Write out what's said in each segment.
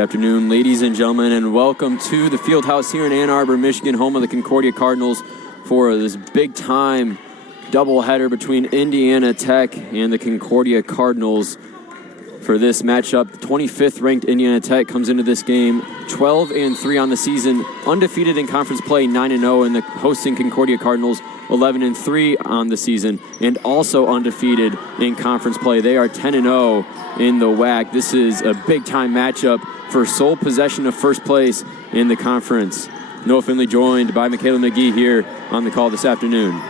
afternoon, ladies and gentlemen, and welcome to the Field House here in Ann Arbor, Michigan, home of the Concordia Cardinals, for this big-time doubleheader between Indiana Tech and the Concordia Cardinals. For this matchup, the 25th ranked Indiana Tech comes into this game 12-3 on the season, undefeated in conference play, 9-0, and the hosting Concordia Cardinals 11-3 on the season, and also undefeated in conference play. They are 10-0 in the WAC. This is a big-time matchup for sole possession of first place in the conference. Noah Finley joined by Michaela McGee here on the call this afternoon.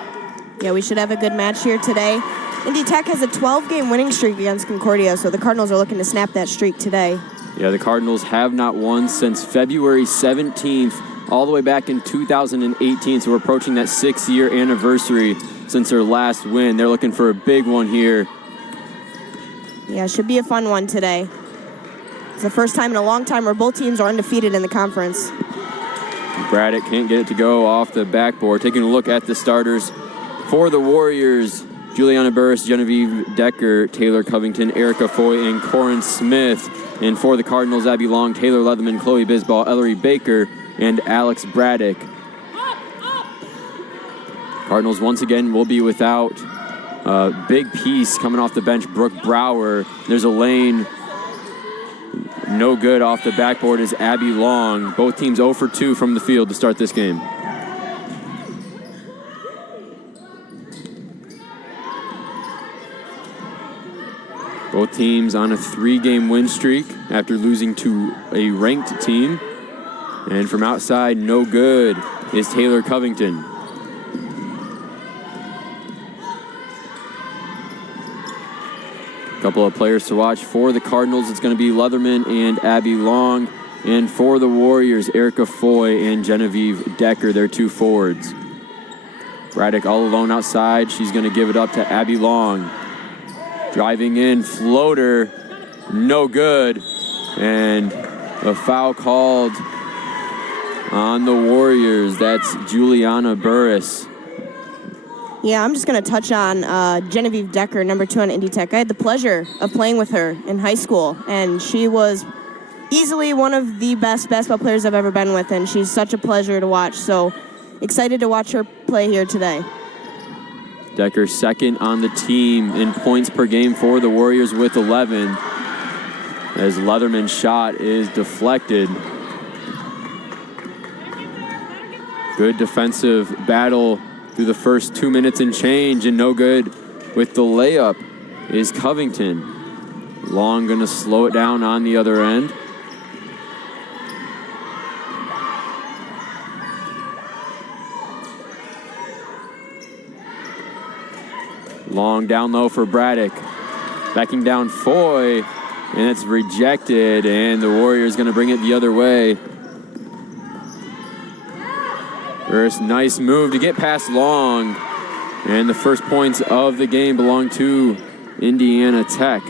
Yeah, we should have a good match here today. Indy Tech has a 12-game winning streak against Concordia, so the Cardinals are looking to snap that streak today. Yeah, the Cardinals have not won since February 17th, all the way back in 2018, so we're approaching that 6-year anniversary since their last win. They're looking for a big one here. Yeah, it should be a fun one today. It's the first time in a long time where both teams are undefeated in the conference. Braddock can't get it to go off the backboard. Taking a look at the starters for the Warriors: Juliana Burris, Genevieve Decker, Taylor Covington, Erica Foy, and Corin Smith. And for the Cardinals, Abby Long, Taylor Leatherman, Chloe Bisbal, Ellery Baker, and Alex Braddock. Cardinals once again will be without a big piece coming off the bench, Brooke Brower. There's a lane, no good off the backboard is Abby Long. Both teams 0 for 2 from the field to start this game. Both teams on a 3-game win streak after losing to a ranked team. And from outside, no good is Taylor Covington. A couple of players to watch for the Cardinals. It's going to be Leatherman and Abby Long. And for the Warriors, Erica Foy and Genevieve Decker, their two forwards. Braddock all alone outside. She's going to give it up to Abby Long. Driving in, floater, no good. And a foul called on the Warriors. That's Juliana Burris. Yeah, I'm just going to touch on Genevieve Decker, number 2 on Indy Tech. I had the pleasure of playing with her in high school, and she was easily one of the best basketball players I've ever been with, and she's such a pleasure to watch. So excited to watch her play here today. Decker second on the team in points per game for the Warriors with 11. As Leatherman's shot is deflected. Good defensive battle through the first 2 minutes and change, and no good with the layup is Covington. Long gonna slow it down on the other end. Long down low for Braddock. Backing down Foy, and it's rejected, and the Warriors gonna bring it the other way. First nice move to get past Long, and the first points of the game belong to Indiana Tech.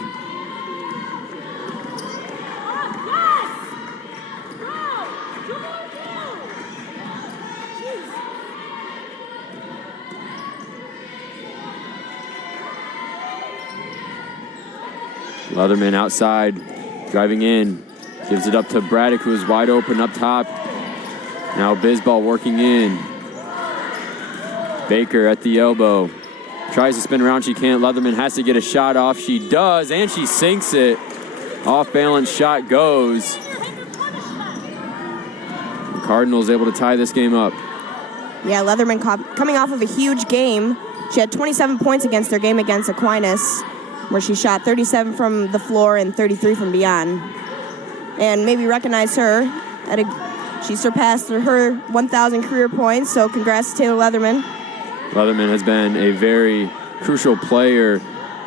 Leatherman outside, driving in, gives it up to Braddock, who is wide open up top. Now Bisbal working in. Baker at the elbow. Tries to spin around, she can't. Leatherman has to get a shot off. She does, and she sinks it. Off balance shot goes. The Cardinals able to tie this game up. Yeah, Leatherman coming off of a huge game. She had 27 points against their game against Aquinas, where she shot 37 from the floor and 33 from beyond. And maybe recognize her. She surpassed her 1,000 career points, so congrats to Taylor Leatherman. Leatherman has been a very crucial player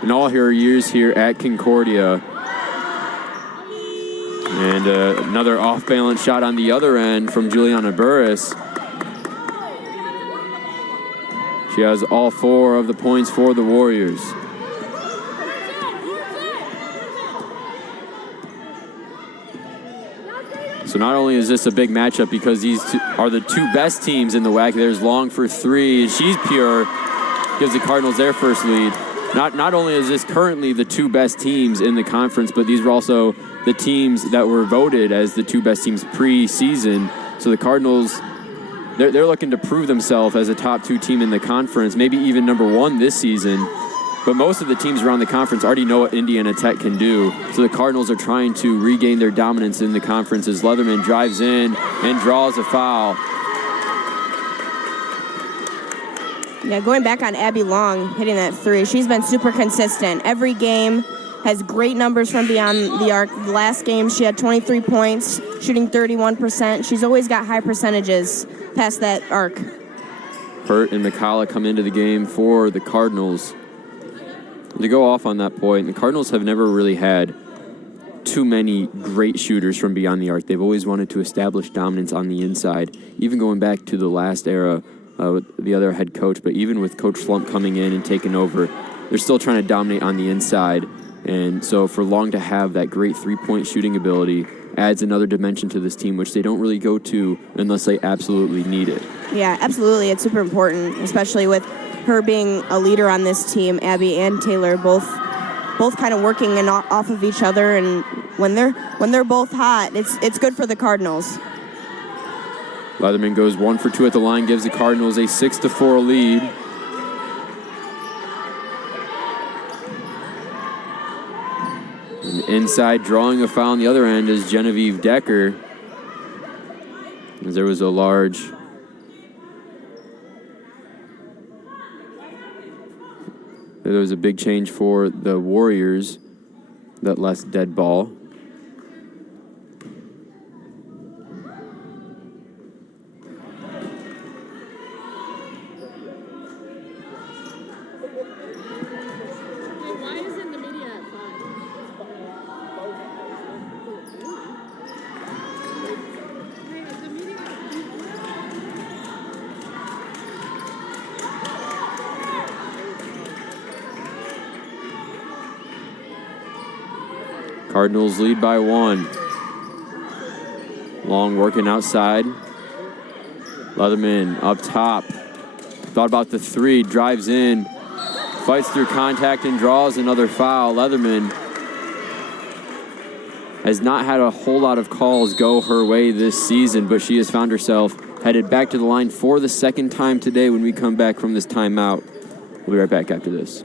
in all her years here at Concordia. And another off-balance shot on the other end from Juliana Burris. She has all 4 of the points for the Warriors. So not only is this a big matchup because these two are the 2 best teams in the WAC. There's Long for 3. She's pure. Gives the Cardinals their first lead. Not only is this currently the 2 best teams in the conference, but these were also the teams that were voted as the 2 best teams pre-season. So the Cardinals, they're looking to prove themselves as a top 2 team in the conference, maybe even number 1 this season. But most of the teams around the conference already know what Indiana Tech can do. So the Cardinals are trying to regain their dominance in the conference as Leatherman drives in and draws a foul. Yeah, going back on Abby Long, hitting that 3. She's been super consistent. Every game has great numbers from beyond the arc. The last game, she had 23 points, shooting 31%. She's always got high percentages past that arc. Hurt and McCullough come into the game for the Cardinals. To go off on that point, the Cardinals have never really had too many great shooters from beyond the arc. They've always wanted to establish dominance on the inside, even going back to the last era with the other head coach. But even with Coach Slump coming in and taking over, they're still trying to dominate on the inside. And so for Long to have that great three-point shooting ability adds another dimension to this team, which they don't really go to unless they absolutely need it. Yeah, absolutely. It's super important, especially with her being a leader on this team. Abby and Taylor both kind of working and off of each other, and when they're both hot, it's good for the Cardinals. Leatherman goes 1 for 2 at the line, gives the Cardinals a 6-4 lead. And inside, drawing a foul on the other end is Genevieve Decker. As there was a large there was a big change for the Warriors, that last dead ball. Cardinals lead by 1. Long working outside. Leatherman up top. Thought about the 3, drives in, fights through contact and draws another foul. Leatherman has not had a whole lot of calls go her way this season, but she has found herself headed back to the line for the second time today when we come back from this timeout. We'll be right back after this.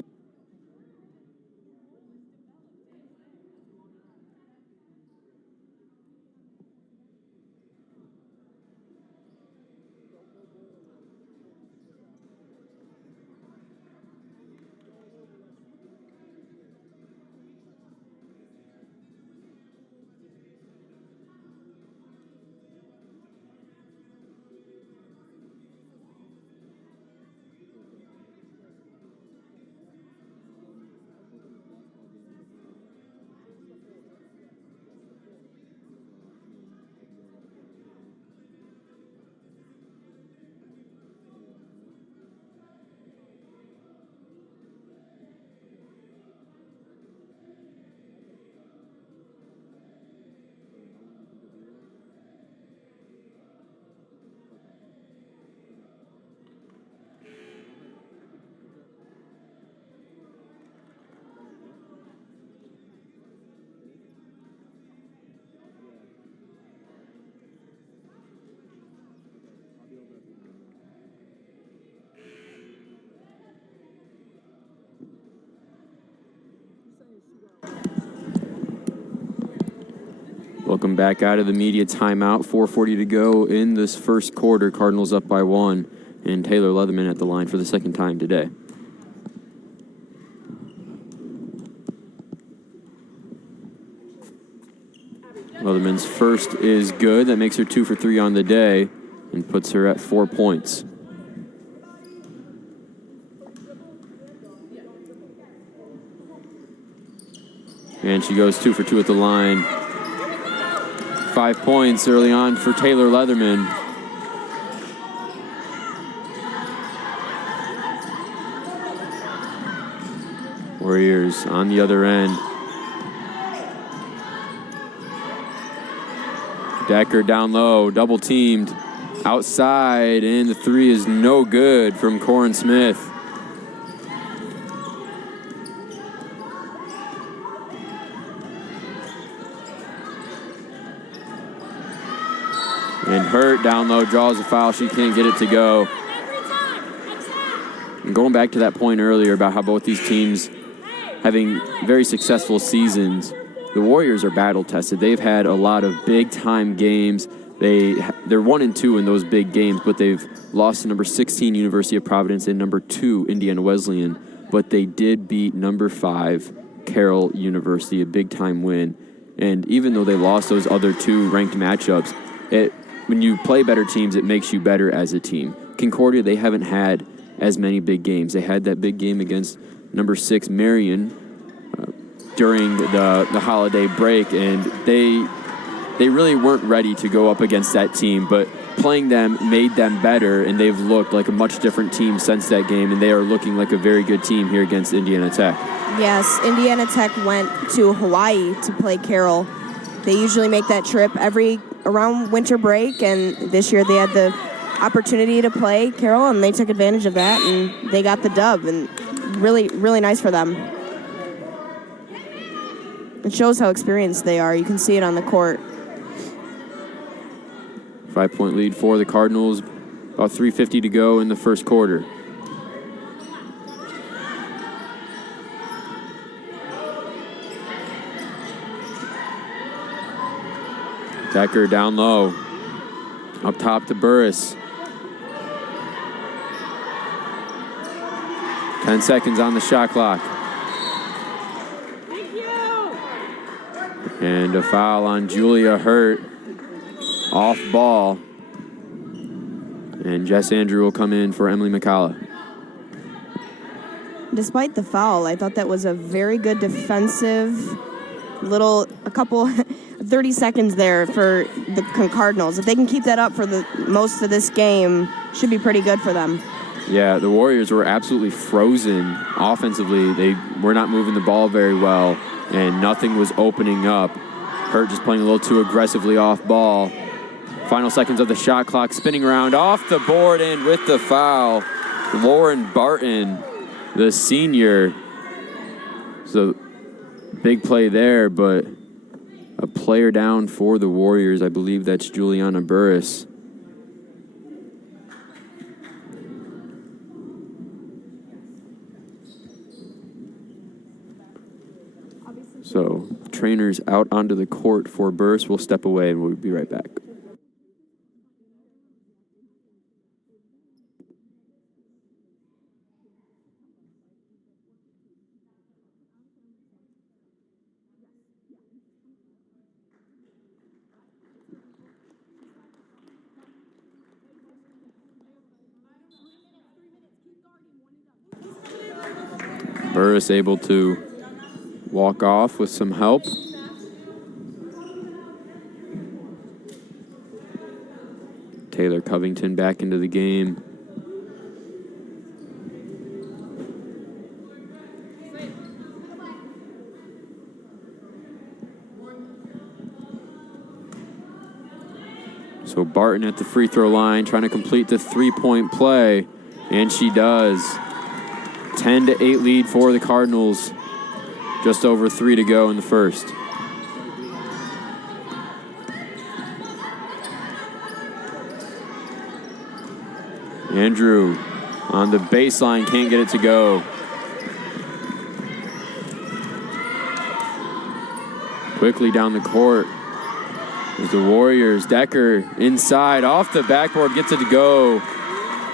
Welcome back out of the media timeout. 4:40 to go in this first quarter. Cardinals up by 1, and Taylor Leatherman at the line for the second time today. Leatherman's first is good. That makes her 2 for 3 on the day and puts her at 4 points. And she goes 2 for 2 at the line. 5 points early on for Taylor Leatherman. Warriors on the other end. Decker down low, double teamed. Outside, and the 3 is no good from Corin Smith. Hurt down low, draws a foul. She can't get it to go. And going back to that point earlier about how both these teams having very successful seasons, the Warriors are battle tested. They've had a lot of big time games. They're 1-2 in those big games, but they've lost to number 16 University of Providence and number 2 Indiana Wesleyan. But they did beat number 5 Carroll University, a big time win. And even though they lost those other 2 ranked matchups, when you play better teams, it makes you better as a team. Concordia, they haven't had as many big games. They had that big game against number 6 Marion during the holiday break, and they really weren't ready to go up against that team, but playing them made them better, and they've looked like a much different team since that game, and they are looking like a very good team here against Indiana Tech. Yes, Indiana Tech went to Hawaii to play Carroll. They usually make that trip around winter break, and this year they had the opportunity to play Carroll, and they took advantage of that, and they got the dub, and really, really nice for them. It shows how experienced they are. You can see it on the court. 5-point lead for the Cardinals. About 3:50 to go in the first quarter. Decker down low. Up top to Burris. 10 seconds on the shot clock. And a foul on Julia Hurt. Off ball. And Jess Andrew will come in for Emily McCalla. Despite the foul, I thought that was a very good defensive a couple 30 seconds there for the Cardinals. If they can keep that up for the most of this game, should be pretty good for them. Yeah, the Warriors were absolutely frozen offensively. They were not moving the ball very well, and nothing was opening up. Hurt just playing a little too aggressively off ball. Final seconds of the shot clock, spinning around off the board, and with the foul, Lauren Barton, the senior. So big play there, but a player down for the Warriors. I believe that's Juliana Burris. So trainers out onto the court for Burris. We'll step away and we'll be right back. Burris able to walk off with some help. Taylor Covington back into the game. So Barton at the free throw line trying to complete the three-point play, and she does. 10-8 lead for the Cardinals. Just over 3 to go in the first. Andrew on the baseline, can't get it to go. Quickly down the court. There's the Warriors. Decker inside, off the backboard, gets it to go.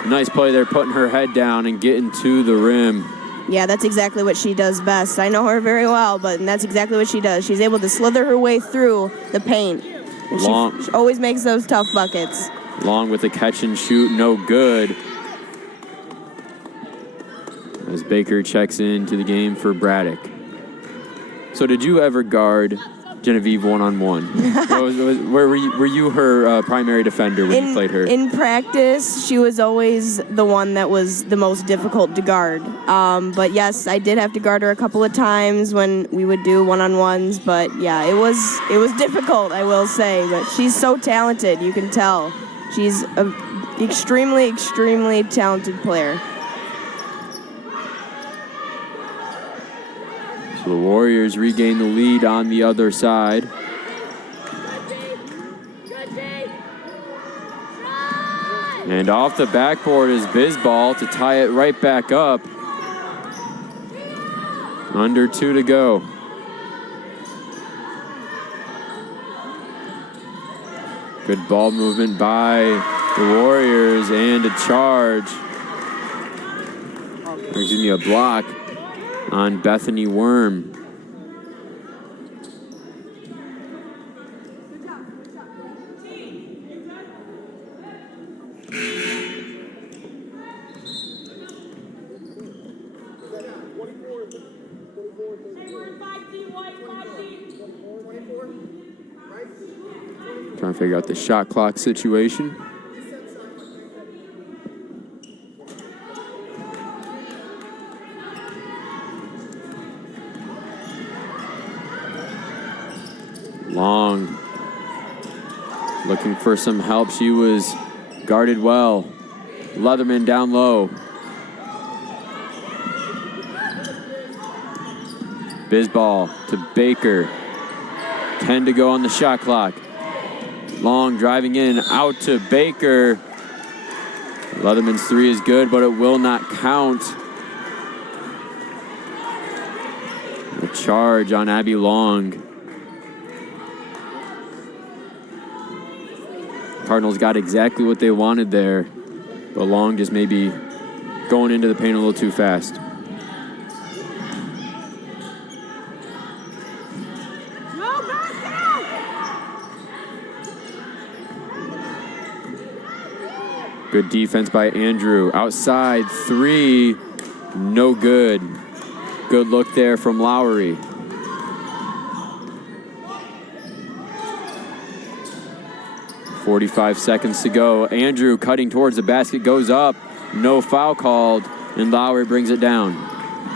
Nice play there, putting her head down and getting to the rim. Yeah, that's exactly what she does best. I know her very well, but that's exactly what she does. She's able to slither her way through the paint. And she always makes those tough buckets. Along with the catch and shoot, no good. As Baker checks into the game for Braddock. So did you ever guard Genevieve one-on-one? Were you her primary defender when you played her? In practice, she was always the one that was the most difficult to guard. But yes, I did have to guard her a couple of times when we would do one-on-ones. But yeah, it was difficult, I will say. But she's so talented, you can tell. She's an extremely, extremely talented player. So the Warriors regain the lead on the other side. And off the backboard is Bisbal to tie it right back up. Under 2 to go. Good ball movement by the Warriors and a charge. Or excuse me, a block on Bethany Worm. Trying to figure out the shot clock situation. Long. Looking for some help. She was guarded well. Leatherman down low. Bisbal to Baker. 10 to go on the shot clock. Long driving in, out to Baker. Leatherman's 3 is good, but it will not count. A charge on Abby Long. Cardinals got exactly what they wanted there, but Long just maybe going into the paint a little too fast. Good defense by Andrew. Outside 3, no good. Good look there from Lowry. .45 seconds to go. Andrew cutting towards the basket, goes up. No foul called, and Lowry brings it down.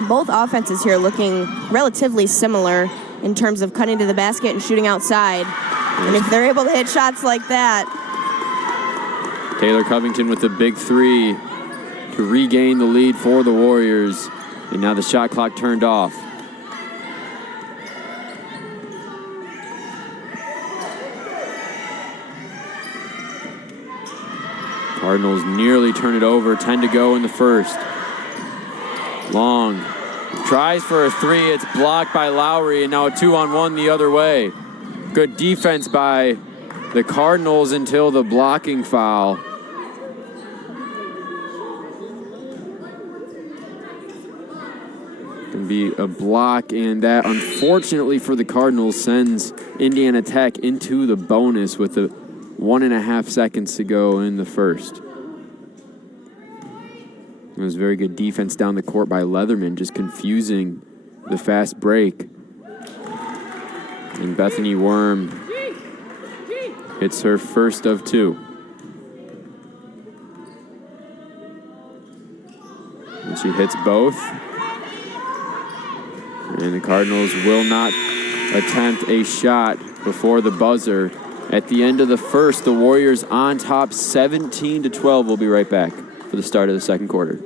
Both offenses here looking relatively similar in terms of cutting to the basket and shooting outside. And if they're able to hit shots like that. Taylor Covington with the big 3 to regain the lead for the Warriors. And now the shot clock turned off. Cardinals nearly turn it over. 10 to go in the first. Long tries for a 3. It's blocked by Lowry, and now a 2-on-1 the other way. Good defense by the Cardinals until the blocking foul. Can be a block, and that, unfortunately for the Cardinals, sends Indiana Tech into the bonus with the 1.5 seconds to go in the first. It was very good defense down the court by Leatherman, just confusing the fast break. And Bethany Worm hits her first of 2. And she hits both. And the Cardinals will not attempt a shot before the buzzer. At the end of the first, the Warriors on top 17-12. We'll be right back for the start of the second quarter.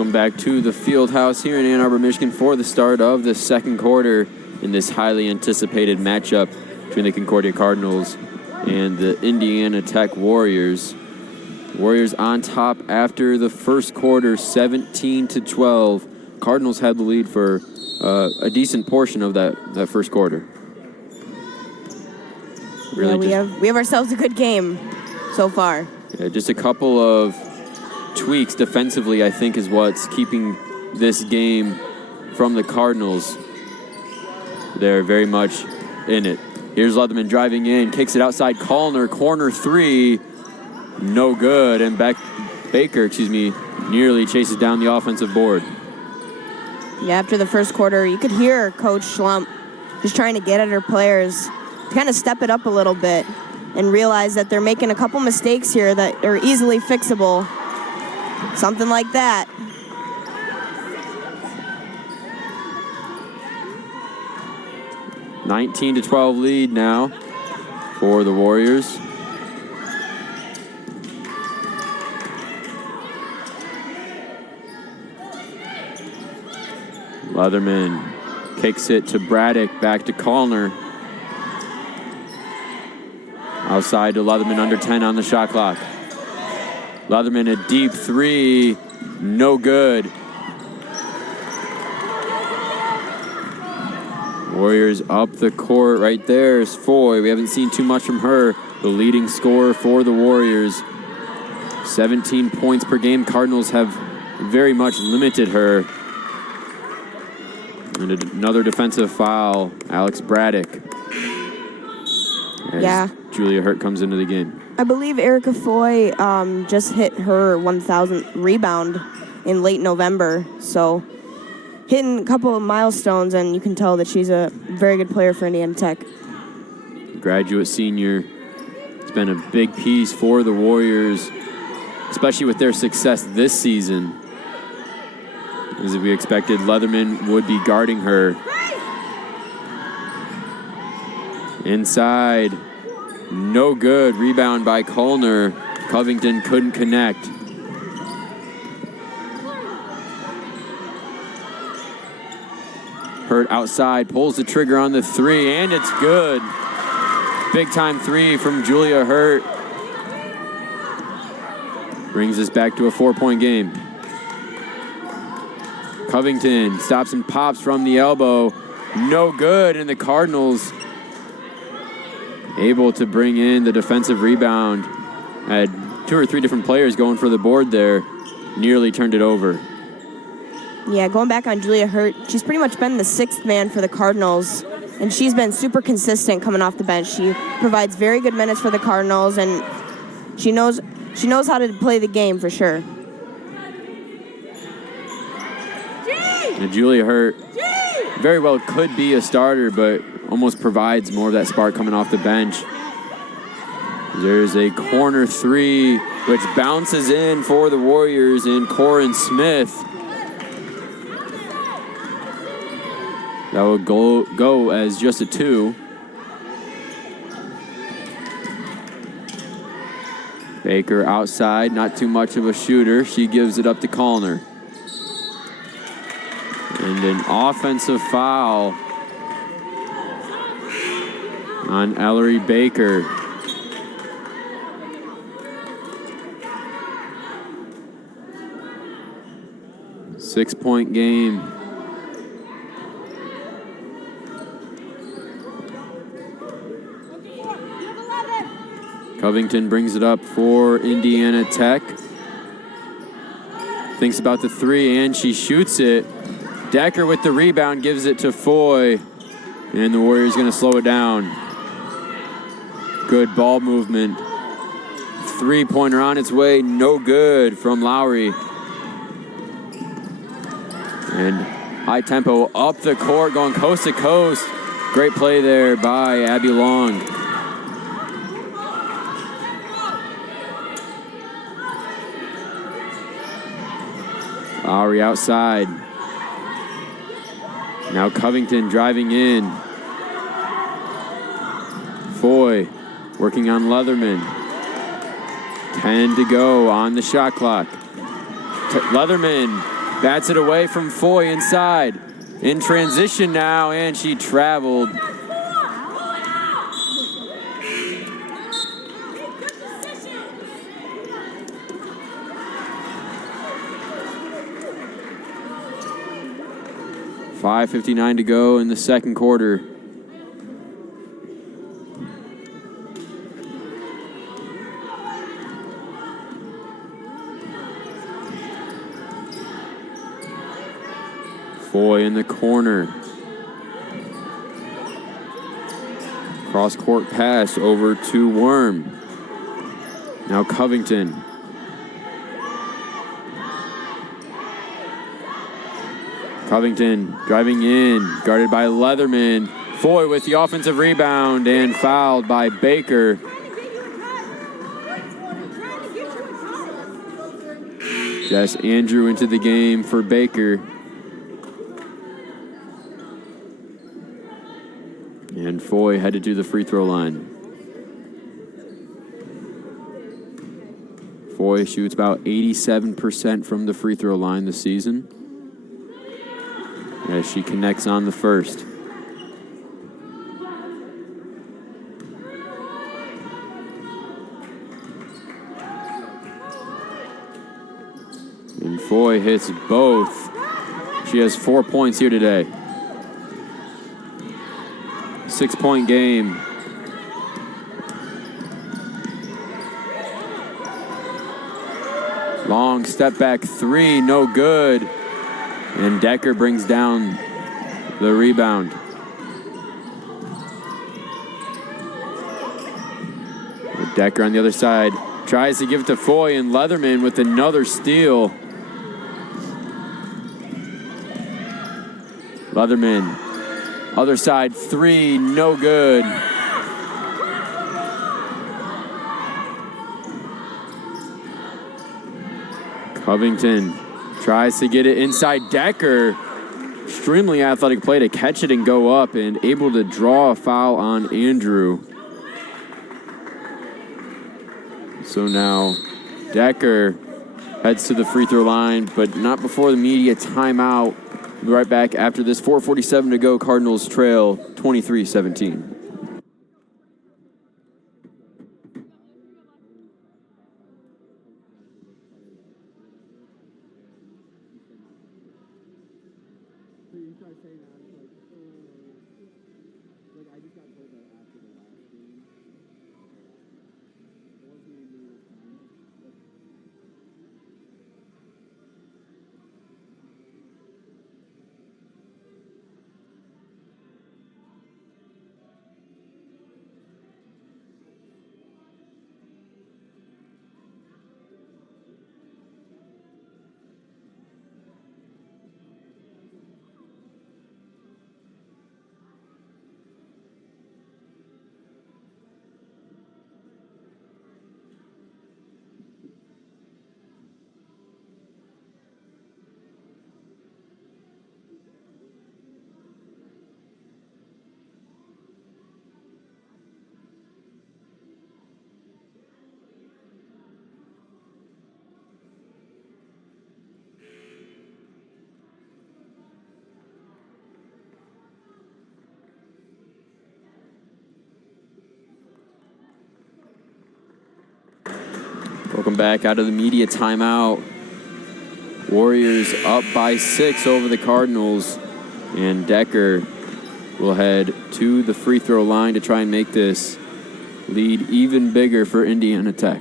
Welcome back to the Field House here in Ann Arbor, Michigan for the start of the second quarter in this highly anticipated matchup between the Concordia Cardinals and the Indiana Tech Warriors. Warriors on top after the first quarter, 17-12. Cardinals had the lead for a decent portion of that first quarter. Really we have ourselves a good game so far. Yeah, just a couple of tweaks defensively, I think, is what's keeping this game from the Cardinals. They're very much in it. Here's Leatherman driving in, kicks it outside corner, corner three, no good, and Baker, nearly chases down the offensive board. Yeah, after the first quarter, you could hear Coach Schlump just trying to get at her players to kind of step it up a little bit and realize that they're making a couple mistakes here that are easily fixable. Something like that. (19-12) lead now for the Warriors. Leatherman kicks it to Braddock, back to Callner. Outside to Leatherman, under 10 on the shot clock. Leatherman, a deep three, no good. Warriors up the court. Right there is Foy. We haven't seen too much from her. The leading scorer for the Warriors. 17 points per game. Cardinals have very much limited her. And another defensive foul. Alex Braddock. As Julia Hurt comes into the game. I believe Erica Foy just hit her 1,000th rebound in late November. So hitting a couple of milestones, and you can tell that she's a very good player for Indiana Tech. Graduate senior. It's been a big piece for the Warriors, especially with their success this season. As we expected, Leatherman would be guarding her. Inside, no good. Rebound by Callner. Covington couldn't connect. Hurt outside, pulls the trigger on the three, and it's good. Big time three from Julia Hurt. Brings us back to a 4-point game. Covington stops and pops from the elbow. No good, and the Cardinals able to bring in the defensive rebound. Had 2 or 3 different players going for the board there. Nearly turned it over. Yeah, going back on Julia Hurt, she's pretty much been the 6th man for the Cardinals, and she's been super consistent coming off the bench. She provides very good minutes for the Cardinals, and she knows how to play the game for sure. And Julia Hurt very well could be a starter, but almost provides more of that spark coming off the bench. There's a corner three, which bounces in for the Warriors in Corin Smith. That will go as just a 2. Baker outside, not too much of a shooter. She gives it up to Callner. And an offensive foul on Ellery Baker. Six-point game. Covington brings it up for Indiana Tech. Thinks about the three, and she shoots it. Decker with the rebound, gives it to Foy, and the Warriors going to slow it down. Good ball movement. Three-pointer on its way, no good from Lowry. And high tempo up the court, going coast to coast. Great play there by Abby Long. Lowry outside. Now Covington driving in. Foy working on Leatherman. 10 to go on the shot clock. Leatherman Bats it away from Foy inside. In transition now, and she traveled. .5:59 to go in the second quarter. Foy in the corner. Cross-court pass over to Worm. Now Covington. Covington driving in, guarded by Leatherman. Foy with the offensive rebound and fouled by Baker. Jess Andrew into the game for Baker. And Foy headed to the free throw line. Foy shoots about 87% from the free throw line this season, as she connects on the first. And Foy hits both. She has 4 points here today. 6-point game. Long step back three, no good. And Decker brings down the rebound. Decker on the other side tries to give it to Foy, and Leatherman with another steal. Leatherman, other side three, no good. Covington tries to get it inside. Decker, extremely athletic play to catch it and go up, and able to draw a foul on Andrew. So now Decker heads to the free throw line, but not before the media timeout. We'll be right back after this. 4:47 to go. Cardinals trail 23-17. Welcome back out of the media timeout. Warriors up by 6 over the Cardinals, and Decker will head to the free throw line to try and make this lead even bigger for Indiana Tech.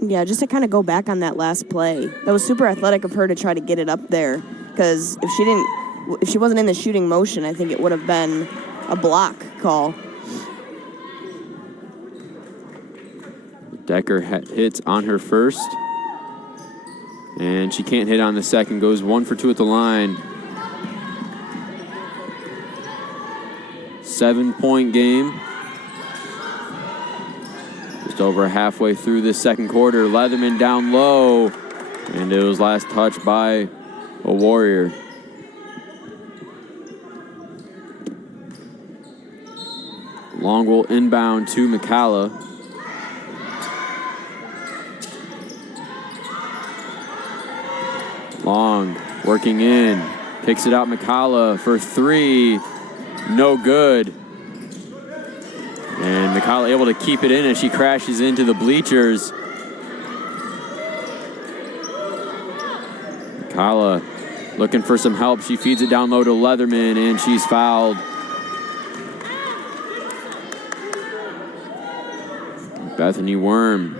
Yeah, just to kind of go back on that last play, that was super athletic of her to try to get it up there, because if she wasn't in the shooting motion, I think it would have been a block call. Decker hits on her first, and she can't hit on the second. Goes 1 for 2 at the line. 7-point game. Just over halfway through this second quarter. Leatherman down low, and it was last touched by a Warrior. Long will inbound to McCalla. Long working in, kicks it out McCalla for three, no good. And McCalla able to keep it in as she crashes into the bleachers. McCalla looking for some help. She feeds it down low to Leatherman, and she's fouled. Bethany Worm.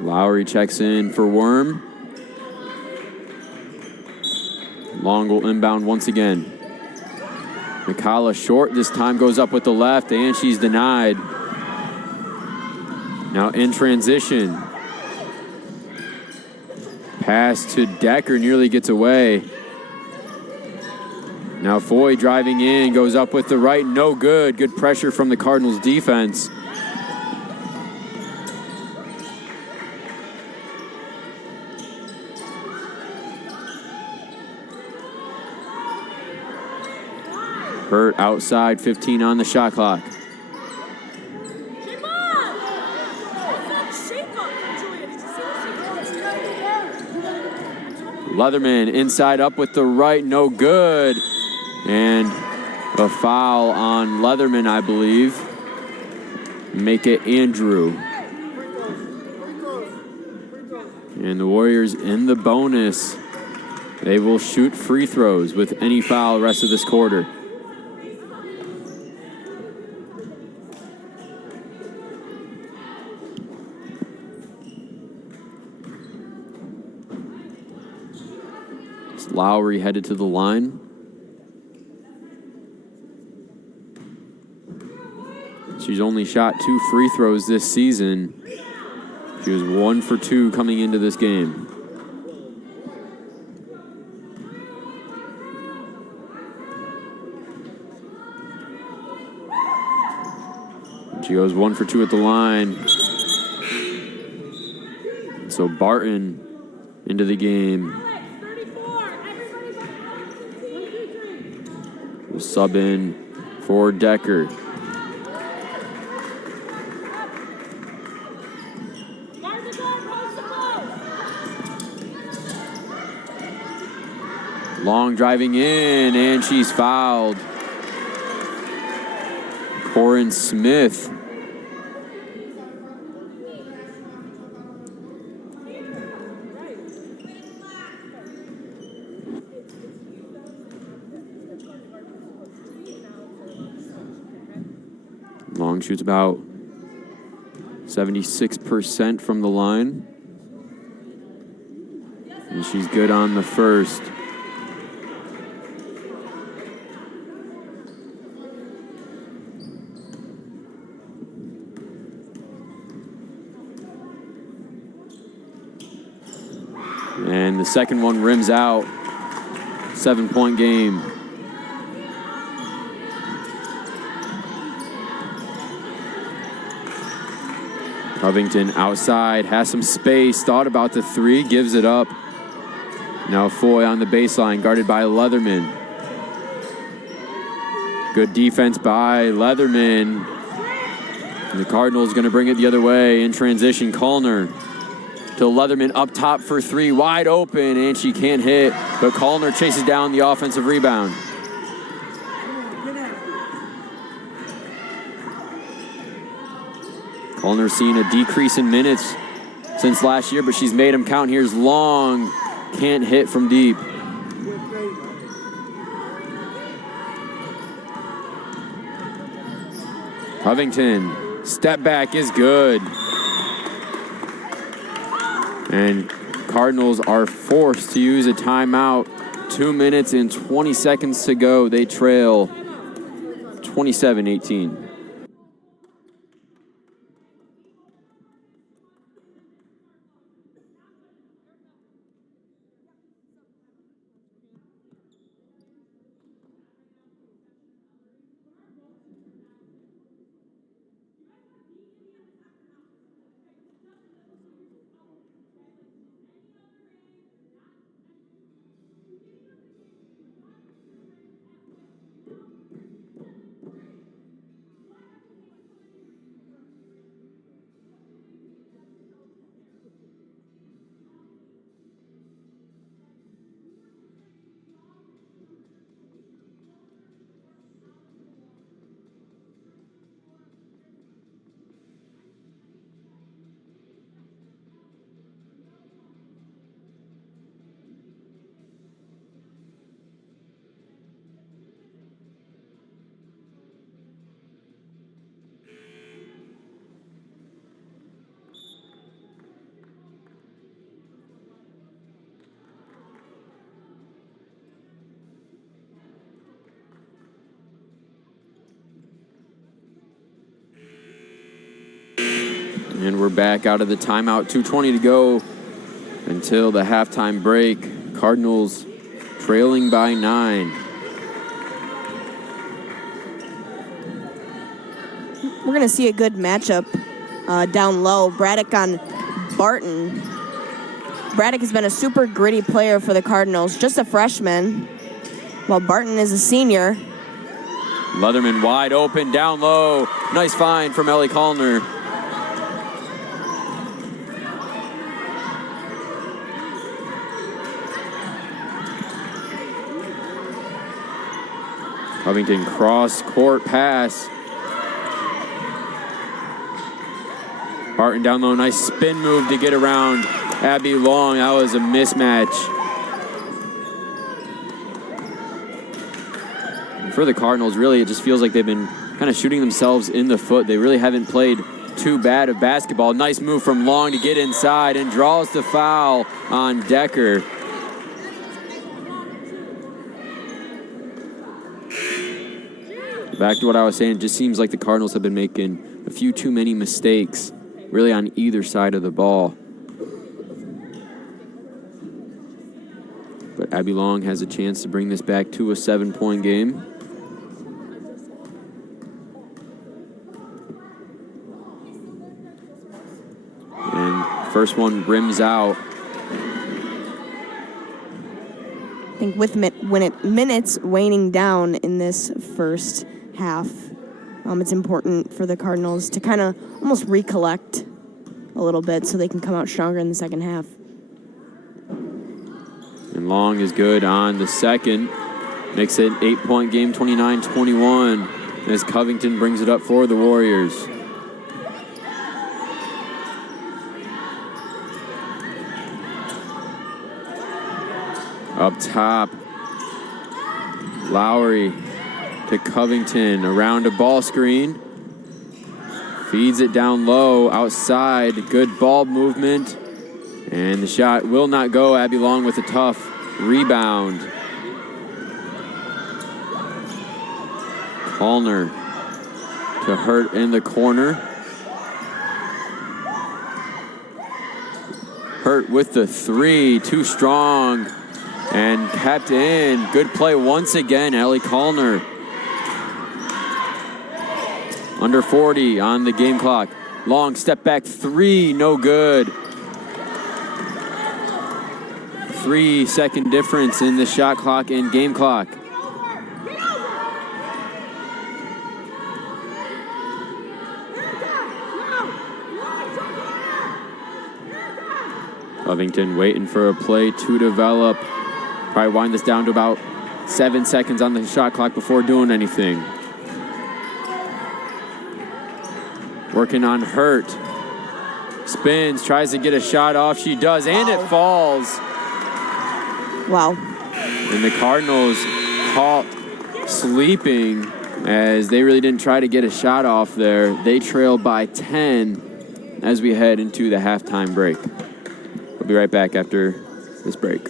Lowry checks in for Worm. Long will inbound once again. McCalla short this time, goes up with the left, and she's denied. Now in transition. Pass to Decker, nearly gets away. Now Foy driving in, goes up with the right, no good. Good pressure from the Cardinals defense. Hurt outside, 15 on the shot clock. Leatherman inside up with the right, no good. And a foul on Leatherman, I believe. Make it Andrew. And the Warriors in the bonus. They will shoot free throws with any foul the rest of this quarter. Lowry headed to the line. She's only shot 2 free throws this season. She was 1 for 2 coming into this game. She goes 1 for 2 at the line. So Barton into the game. We'll sub in for Decker. Long driving in, and she's fouled. Corin Smith. Long shoots about 76% from the line. And she's good on the first. And the second one rims out. 7-point game. Covington outside, has some space, thought about the three, gives it up. Now Foy on the baseline, guarded by Leatherman. Good defense by Leatherman. And the Cardinals going to bring it the other way in transition. Kallner to Leatherman up top for three, wide open, and she can't hit, but Kallner chases down the offensive rebound. Kallner's seen a decrease in minutes since last year, but she's made them count. Here's Long, can't hit from deep. Covington, step back is good. And Cardinals are forced to use a timeout. 2 minutes and 20 seconds to go. They trail 27-18. And we're back out of the timeout. 2:20 to go until the halftime break. Cardinals trailing by 9. We're going to see a good matchup down low. Braddock on Barton. Braddock has been a super gritty player for the Cardinals, just a freshman, while Barton is a senior. Leatherman wide open, down low. Nice find from Ellie Callner. Covington cross-court pass. Barton down low, nice spin move to get around Abby Long. That was a mismatch. For the Cardinals, really, it just feels like they've been kind of shooting themselves in the foot. They really haven't played too bad of basketball. Nice move from Long to get inside and draws the foul on Decker. Back to what I was saying, it just seems like the Cardinals have been making a few too many mistakes, really on either side of the ball. But Abby Long has a chance to bring this back to a 7-point game. And first one rims out. I think with minutes waning down in this first half, it's important for the Cardinals to kind of almost recollect a little bit so they can come out stronger in the second half. And Long is good on the second. Makes it an 8-point game, 29-21, as Covington brings it up for the Warriors. Up top, Lowry to Covington, around a ball screen. Feeds it down low, outside, good ball movement. And the shot will not go. Abby Long with a tough rebound. Callner to Hurt in the corner. Hurt with the three, too strong. And kept in. Good play once again, Ellie Callner. Under 40 on the game clock. Long step back three, no good. 3-second difference in the shot clock and game clock. Covington waiting for a play to develop. Probably wind this down to about 7 seconds on the shot clock before doing anything. Working on Hurt. Spins, tries to get a shot off. She does, and it falls. Wow. And the Cardinals caught sleeping as they really didn't try to get a shot off there. They trail by 10 as we head into the halftime break. We'll be right back after this break.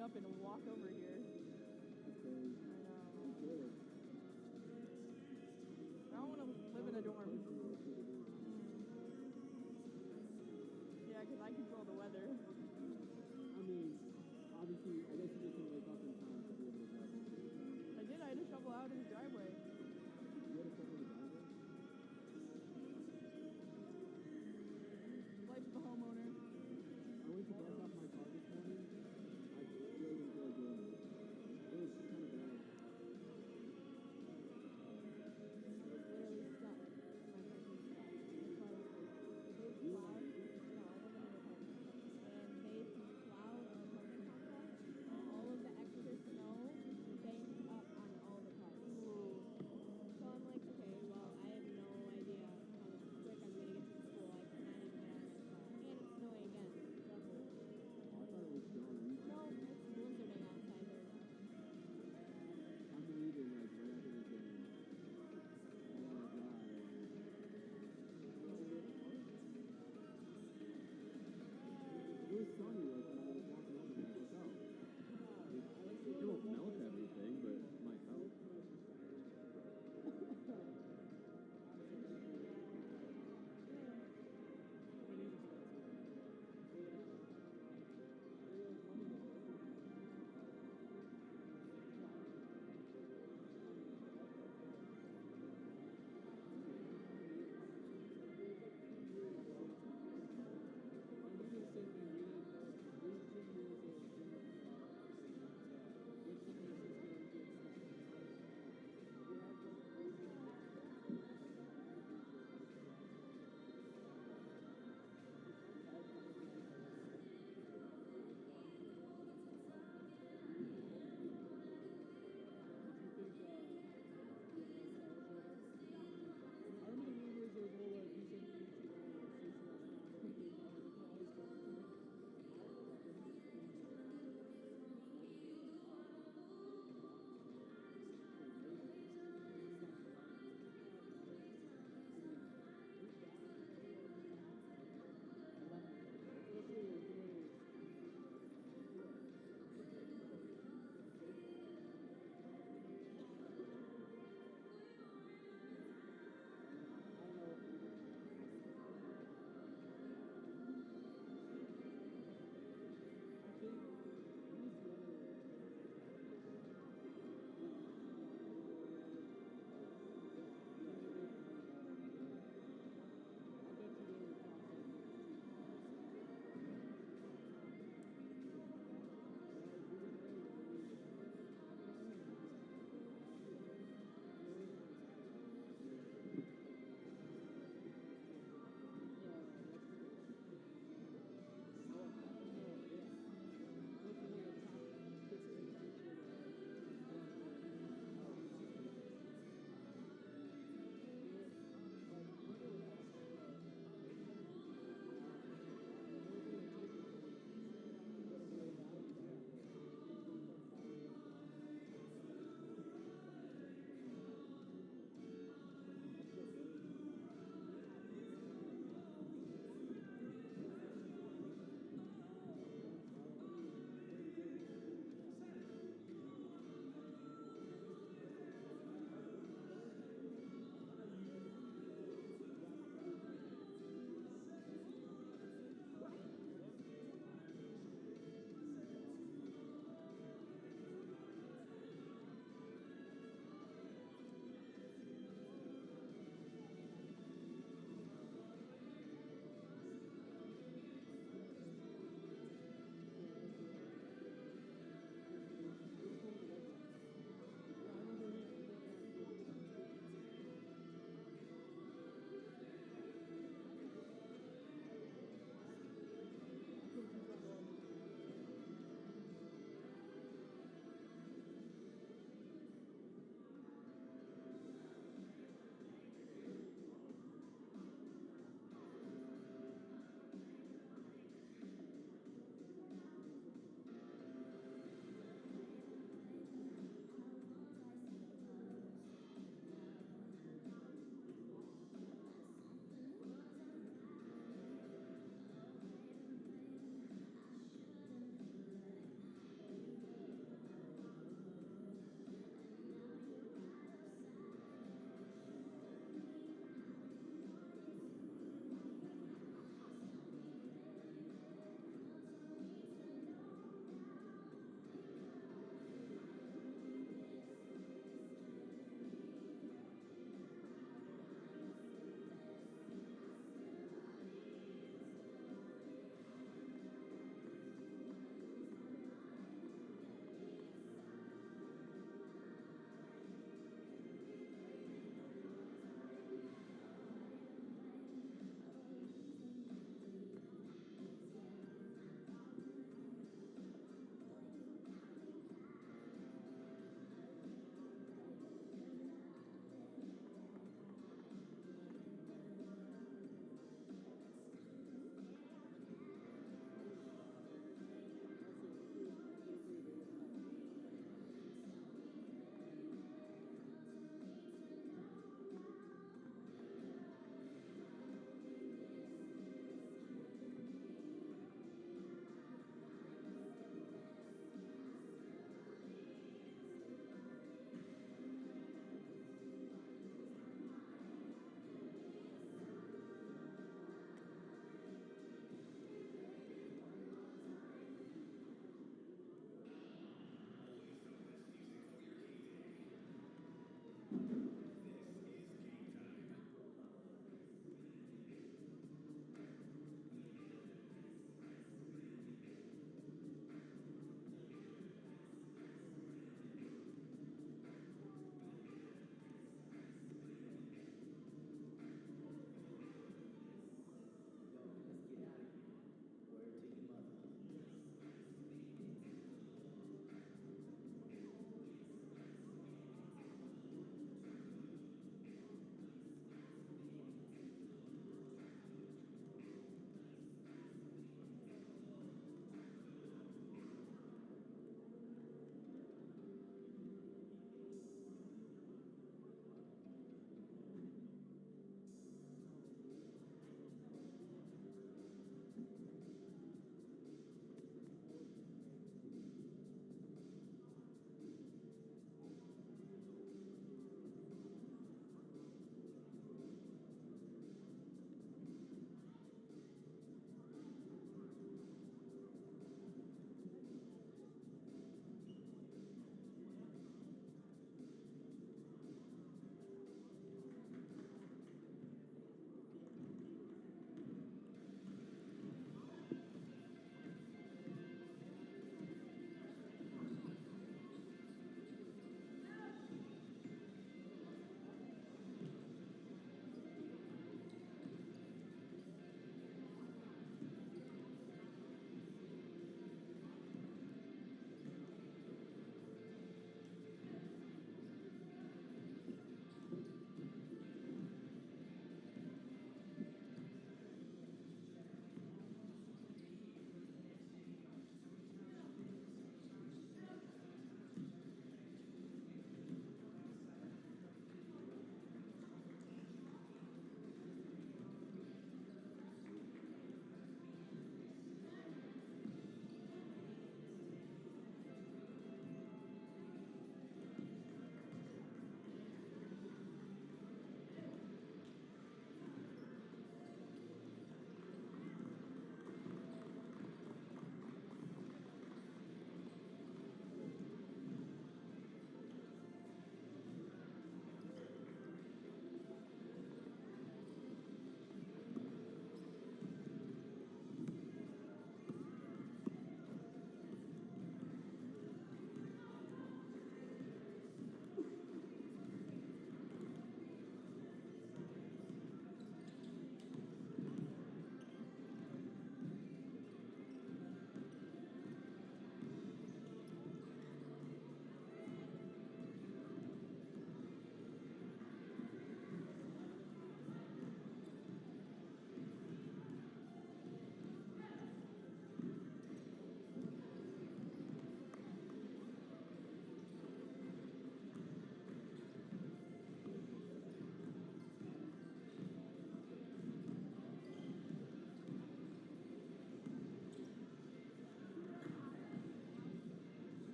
up and walk over here. That's crazy. I know. It's good. I don't want to live in a dorm. Yeah, because I control the weather. I mean, obviously, I guess you just didn't wake up in time to be able to drive over here. I did. I had to shovel out in the driveway. You had a couple of driveway? Life of the homeowner. I went to brush off my car this morning. I really enjoyed doing it. It was kind of bad. I was literally stuck. My parking stuck. That's why I was like, if they You plow, like it? no, I live in an apartment. And they plow our apartment complex, all of the extra snow banks up on all the cars. So I'm like, okay, well, I have no idea how quick I'm going to get to the school. I cannot even get on my car. And it's snowing again. Double. Oh, I thought it was gone. No, it's blizzarding outside there now. I'm leaving like right after this game. I gotta drive. It was sunny like when I was walking over there. I was like, oh. It won't melt everything, but it might help.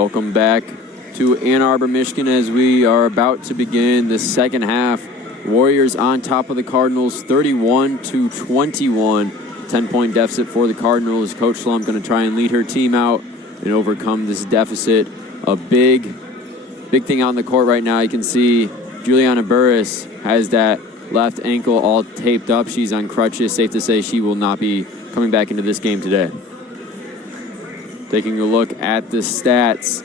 Welcome back to Ann Arbor, Michigan, as we are about to begin the second half. Warriors on top of the Cardinals, 31-21. 10-point deficit for the Cardinals. Coach Slump going to try and lead her team out and overcome this deficit. A big thing on the court right now. You can see Juliana Burris has that left ankle all taped up. She's on crutches. Safe to say she will not be coming back into this game today. Taking a look at the stats.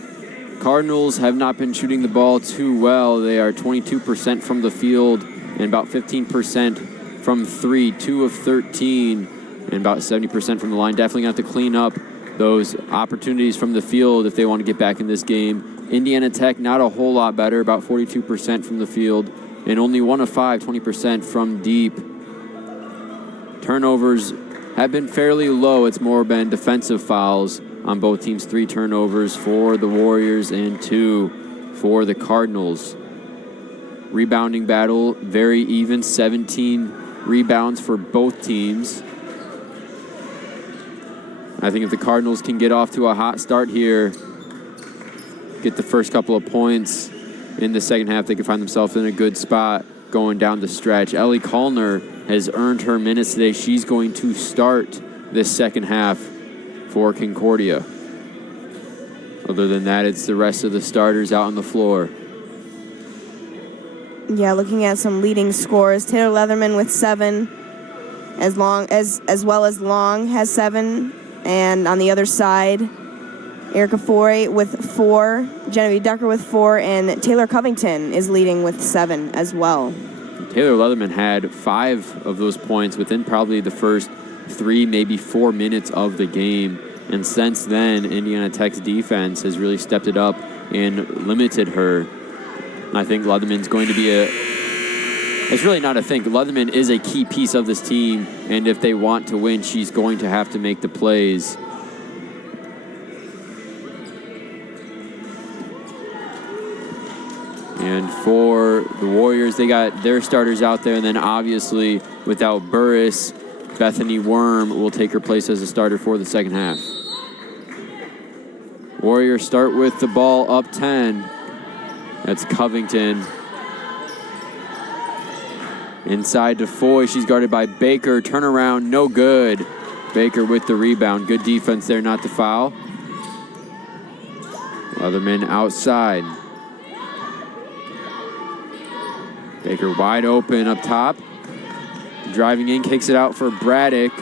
Cardinals have not been shooting the ball too well. They are 22% from the field and about 15% from three, 2 of 13. And about 70% from the line. Definitely going to have to clean up those opportunities from the field if they want to get back in this game. Indiana Tech, not a whole lot better, about 42% from the field, and only 1 of 5, 20% from deep. Turnovers have been fairly low. It's more been defensive fouls on both teams. 3 turnovers for the Warriors and 2 for the Cardinals. Rebounding battle, very even, 17 rebounds for both teams. I think if the Cardinals can get off to a hot start here, get the first couple of points in the second half, they can find themselves in a good spot going down the stretch. Ellie Kallner has earned her minutes today. She's going to start this second half for Concordia. Other than that, it's the rest of the starters out on the floor. Yeah, looking at some leading scores, Taylor Leatherman with 7, as well as Long has 7. And on the other side, Erica Foy with 4, Genevieve Decker with 4, and Taylor Covington is leading with 7 as well. Taylor Leatherman had 5 of those points within probably the first 3, maybe 4 minutes of the game. And since then, Indiana Tech's defense has really stepped it up and limited her. I think Leatherman's going to be it's really not a thing. Leatherman is a key piece of this team, and if they want to win, she's going to have to make the plays. And for the Warriors, they got their starters out there, and then obviously without Burris, Bethany Worm will take her place as a starter for the second half. Warriors start with the ball up 10. That's Covington. Inside to Foy, she's guarded by Baker. Turnaround, no good. Baker with the rebound. Good defense there not to foul. Leatherman outside. Baker wide open up top. Driving in, kicks it out for Braddock.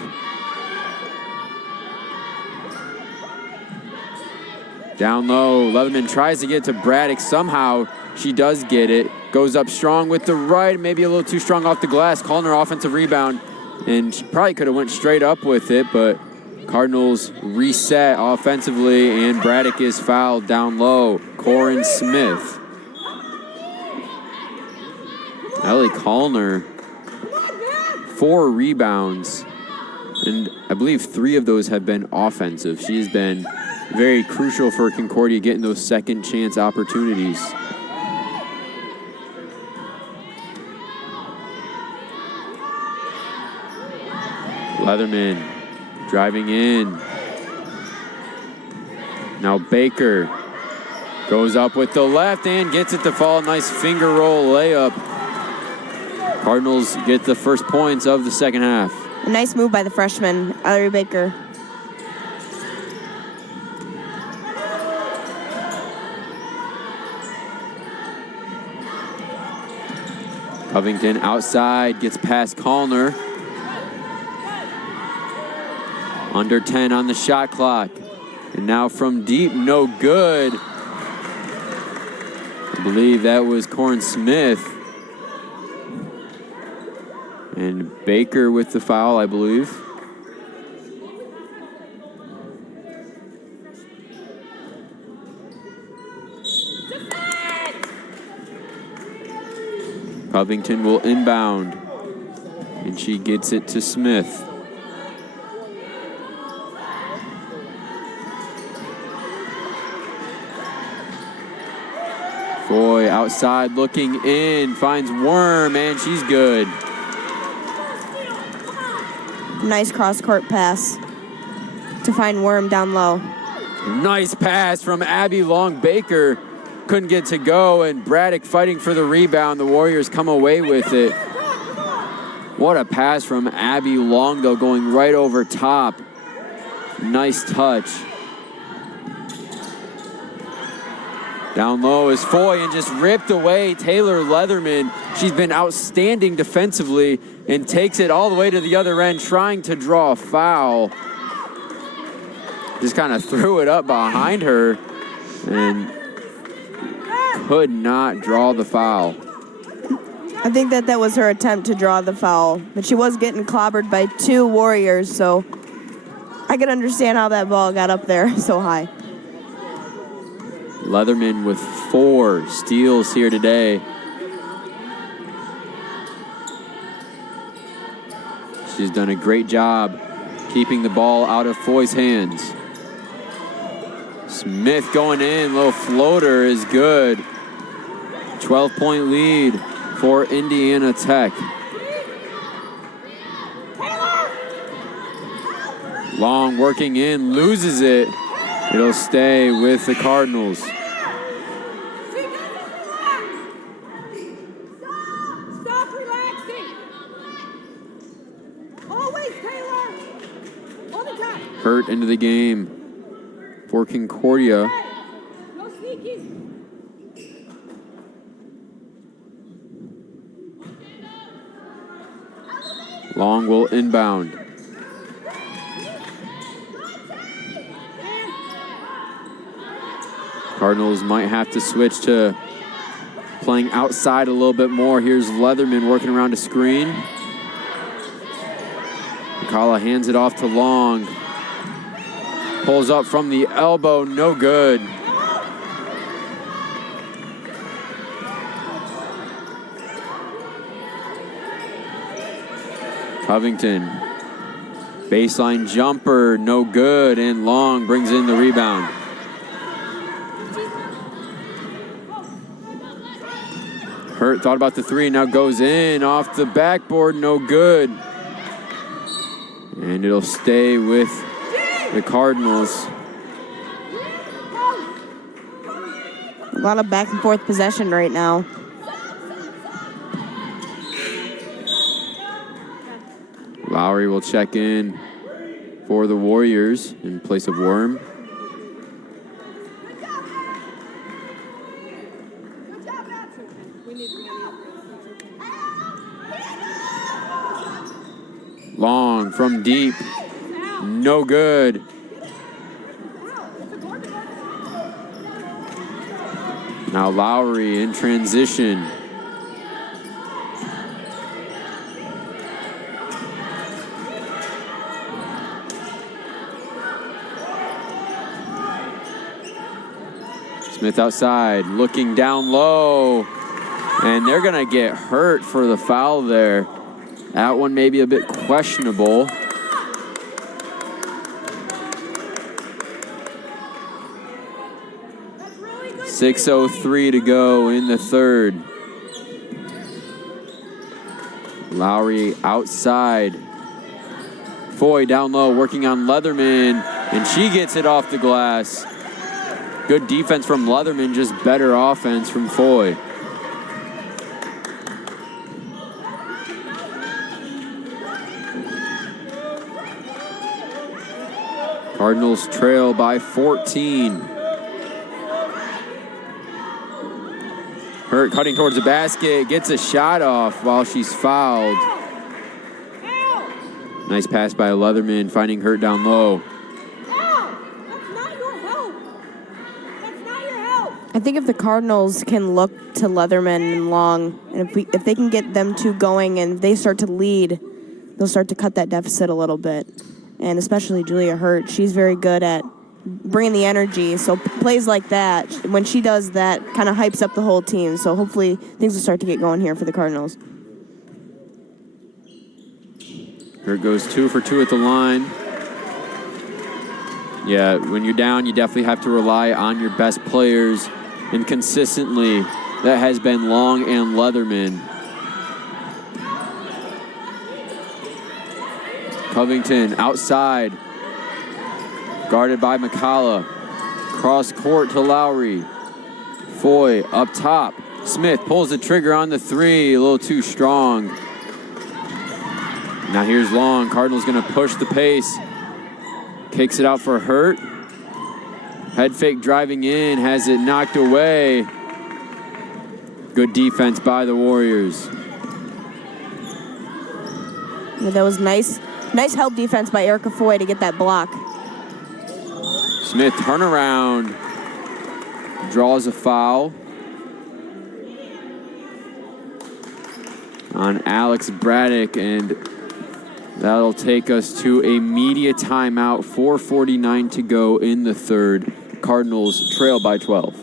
Down low, Leatherman tries to get to Braddock. Somehow she does get it. Goes up strong with the right, maybe a little too strong off the glass. Kallner offensive rebound, and she probably could have went straight up with it, but Cardinals reset offensively, and Braddock is fouled down low. Corin Smith. Ellie Kallner, 4 rebounds, and I believe 3 of those have been offensive. She has been very crucial for Concordia getting those second chance opportunities. Leatherman driving in. Now Baker goes up with the left and gets it to fall. Nice finger roll layup. Cardinals get the first points of the second half. A nice move by the freshman, Ellery Baker. Covington outside, gets past Kallner. Under 10 on the shot clock. And now from deep, no good. I believe that was Corin Smith. And Baker with the foul, I believe. Covington will inbound. And she gets it to Smith. Foy outside looking in, finds Worm, and she's good. Nice cross-court pass to find Worm down low. Nice pass from Abby Long Baker. Couldn't get to go, and Braddock fighting for the rebound. The Warriors come away with it. What a pass from Abby Long, though, going right over top. Nice touch. Down low is Foy and just ripped away Taylor Leatherman. She's been outstanding defensively and takes it all the way to the other end, trying to draw a foul. Just kind of threw it up behind her and could not draw the foul. I think that was her attempt to draw the foul, but she was getting clobbered by 2 Warriors, so I can understand how that ball got up there so high. Leatherman with 4 steals here today. She's done a great job keeping the ball out of Foy's hands. Smith going in, little floater is good. 12-point lead for Indiana Tech. Long working in, loses it. It'll stay with the Cardinals. Stop relaxing. Always, Taylor. All the time. Hurt into the game for Concordia. No sneaky. Long will inbound. Cardinals might have to switch to playing outside a little bit more. Here's Leatherman working around a screen. McCullough hands it off to Long. Pulls up from the elbow, no good. Covington, baseline jumper, no good, and Long brings in the rebound. Hurt thought about the 3, now goes in off the backboard, no good. And it'll stay with the Cardinals. A lot of back and forth possession right now. Lowry will check in for the Warriors in place of Worm. Long from deep, no good. Now Lowry in transition. Smith outside, looking down low, and they're gonna get hurt for the foul there. That one may be a bit questionable. Really 6:03 to go in the third. Lowry outside. Foy down low, working on Leatherman, and she gets it off the glass. Good defense from Leatherman, just better offense from Foy. Cardinals trail by 14. Hurt cutting towards the basket, gets a shot off while she's fouled. Nice pass by Leatherman, finding Hurt down low. I think if the Cardinals can look to Leatherman and Long, and if they can get them 2 going and they start to lead, they'll start to cut that deficit a little bit. And especially Julia Hurt, she's very good at bringing the energy. So plays like that, when she does that, kind of hypes up the whole team. So hopefully things will start to get going here for the Cardinals. Hurt goes 2 for 2 at the line. Yeah, when you're down, you definitely have to rely on your best players. And consistently, that has been Long and Leatherman. Covington outside, guarded by McCullough. Cross court to Lowry. Foy up top. Smith pulls the trigger on the three. A little too strong. Now here's Long. Cardinals going to push the pace. Kicks it out for Hurt. Head fake driving in. Has it knocked away. Good defense by the Warriors. Yeah, that was nice help defense by Erica Foy to get that block. Smith turnaround. Draws a foul on Alex Braddock, and that'll take us to a media timeout. 4:49 to go in the third. Cardinals trail by 12.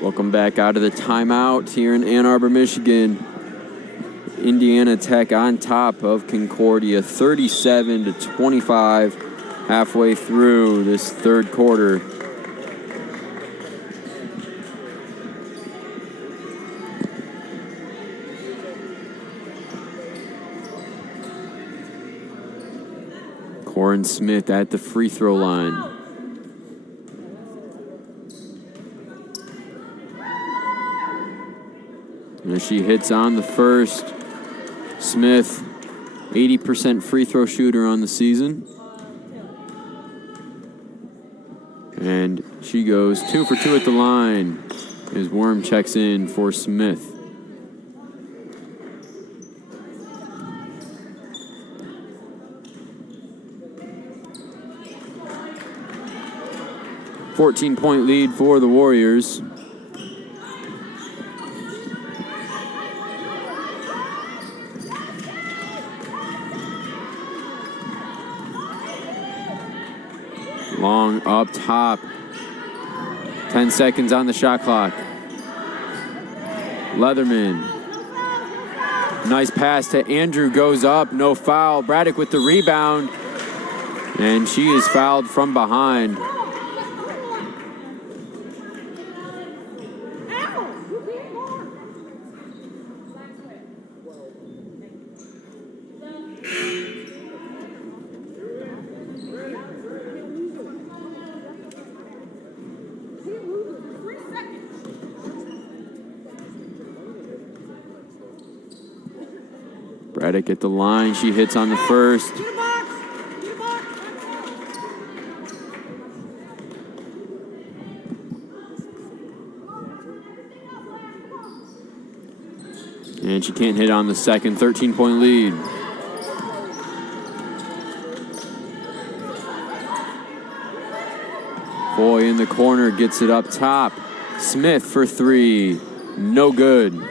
Welcome back out of the timeout here in Ann Arbor, Michigan. Indiana Tech on top of Concordia, 37-25, halfway through this third quarter. Corin Smith at the free throw line. And she hits on the first. Smith, 80% free throw shooter on the season. And she goes 2 for 2 at the line as Worm checks in for Smith. $14-point lead for the Warriors. Long up top. 10 seconds on the shot clock. Leatherman. Nice pass to Andrew. Goes up. No foul. Braddock with the rebound. And she is fouled from behind. Braddock at the line. She hits on the first. And she can't hit on the second. 13-point lead. Foy in the corner gets it up top. Smith for three. No good.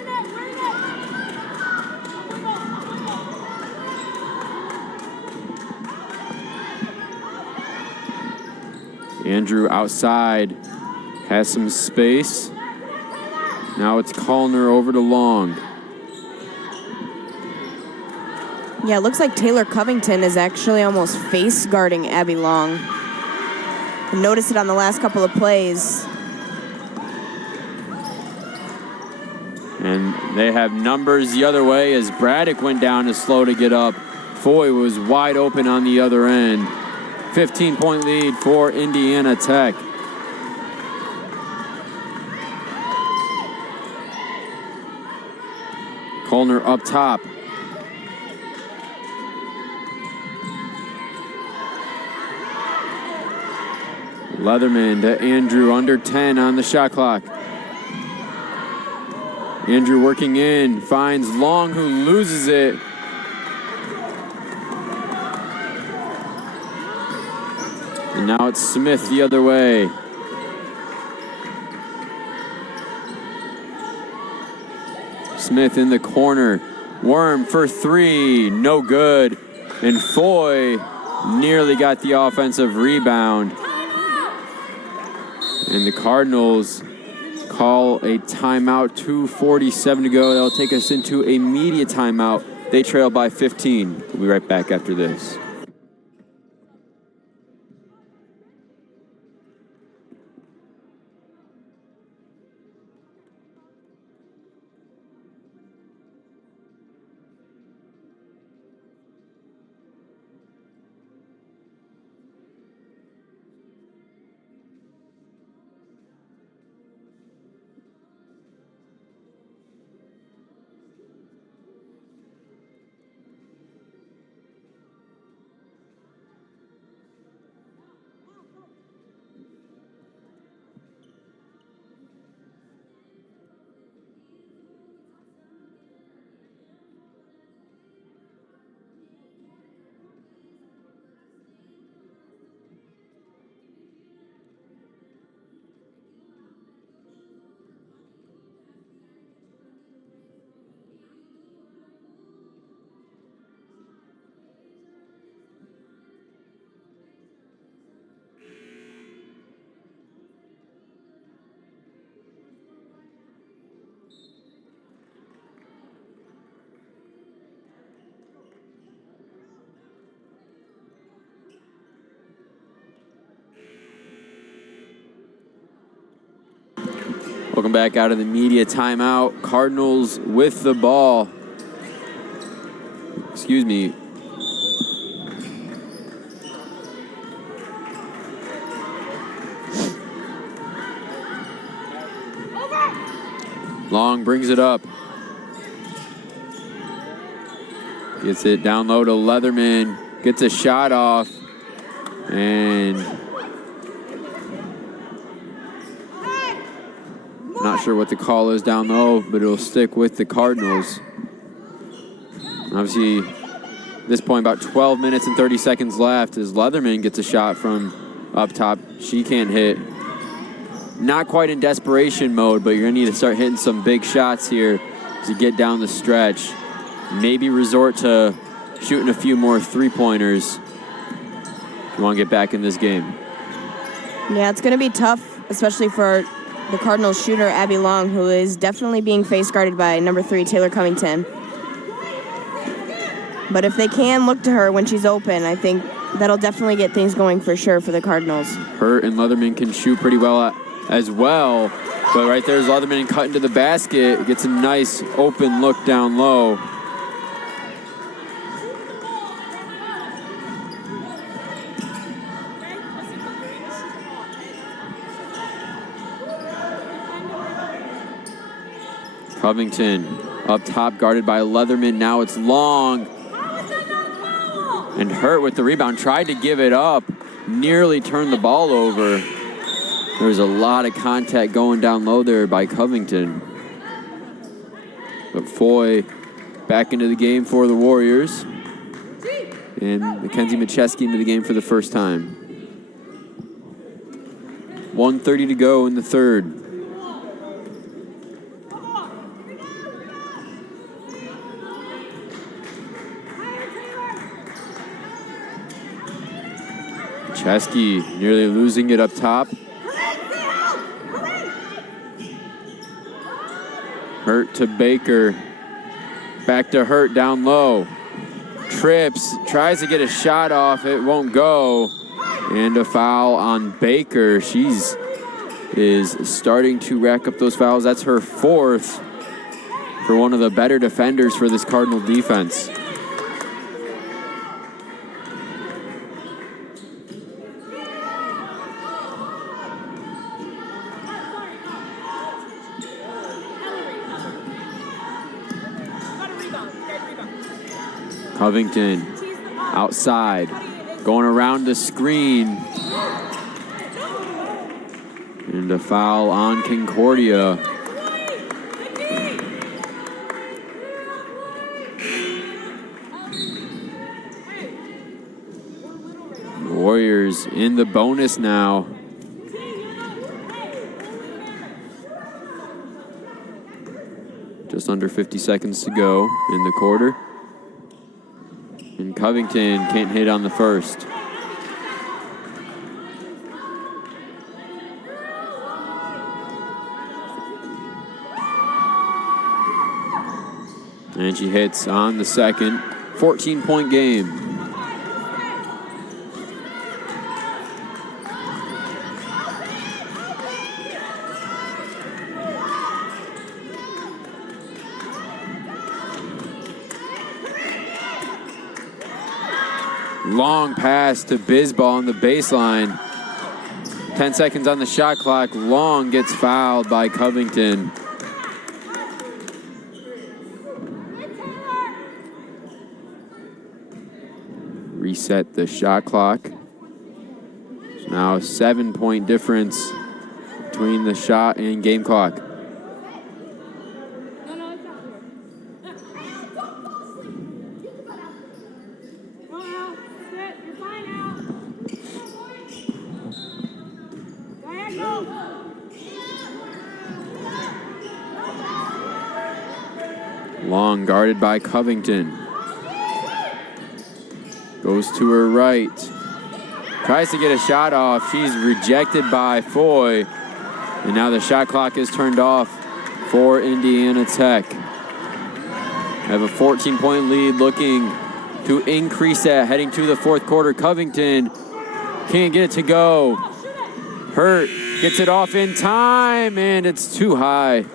Andrew outside, has some space. Now it's Callner over to Long. Yeah, it looks like Taylor Covington is actually almost face guarding Abby Long. I noticed it on the last couple of plays. And they have numbers the other way as Braddock went down is slow to get up. Foy was wide open on the other end. 15-point lead for Indiana Tech. Colner up top. Leatherman to Andrew, under 10 on the shot clock. Andrew working in, finds Long, who loses it. And now it's Smith the other way. Smith in the corner. Worm for three, no good. And Foy nearly got the offensive rebound. And the Cardinals call a timeout, 2:47 to go. That'll take us into a media timeout. They trail by 15. We'll be right back after this. Welcome back out of the media timeout. Cardinals with the ball. Excuse me. Long brings it up. Gets it down low to Leatherman. Gets a shot off. And not sure what the call is down low, but it'll stick with the Cardinals. Obviously, at this point, about 12 minutes and 30 seconds left as Leatherman gets a shot from up top. She can't hit. Not quite in desperation mode, but you're going to need to start hitting some big shots here to get down the stretch. Maybe resort to shooting a few more three-pointers if you want to get back in this game. Yeah, it's going to be tough, especially for the Cardinals shooter, Abby Long, who is definitely being face guarded by number 3, Taylor Covington. But if they can look to her when she's open, I think that'll definitely get things going for sure for the Cardinals. Hurt and Leatherman can shoot pretty well as well. But right there's Leatherman cut into the basket. Gets a nice open look down low. Covington up top, guarded by Leatherman. Now it's Long. And Hurt with the rebound. Tried to give it up. Nearly turned the ball over. There's a lot of contact going down low there by Covington. But Foy back into the game for the Warriors. And Mackenzie Macheski into the game for the first time. 1:30 to go in the third. Chesky nearly losing it up top. Hurt to Baker. Back to Hurt down low. Trips, tries to get a shot off. It won't go. And a foul on Baker. She's starting to rack up those fouls. That's her fourth. for one of the better defenders for this Cardinal defense. Covington outside, going around the screen. And a foul on Concordia. The Warriors in the bonus now. Just under 50 seconds to go in the quarter. And Covington can't hit on the first. And she hits on the second. 14-point game. Long pass to Bisbal on the baseline. 10 seconds on the shot clock. Long gets fouled by Covington. Reset the shot clock. So now a 7-point difference between the shot and game clock. Long guarded by Covington. Goes to her right. Tries to get a shot off. She's rejected by Foy. And now the shot clock is turned off for Indiana Tech. Have a 14-point lead, looking to increase that heading to the fourth quarter. Covington can't get it to go. Hurt gets it off in time, and it's too high.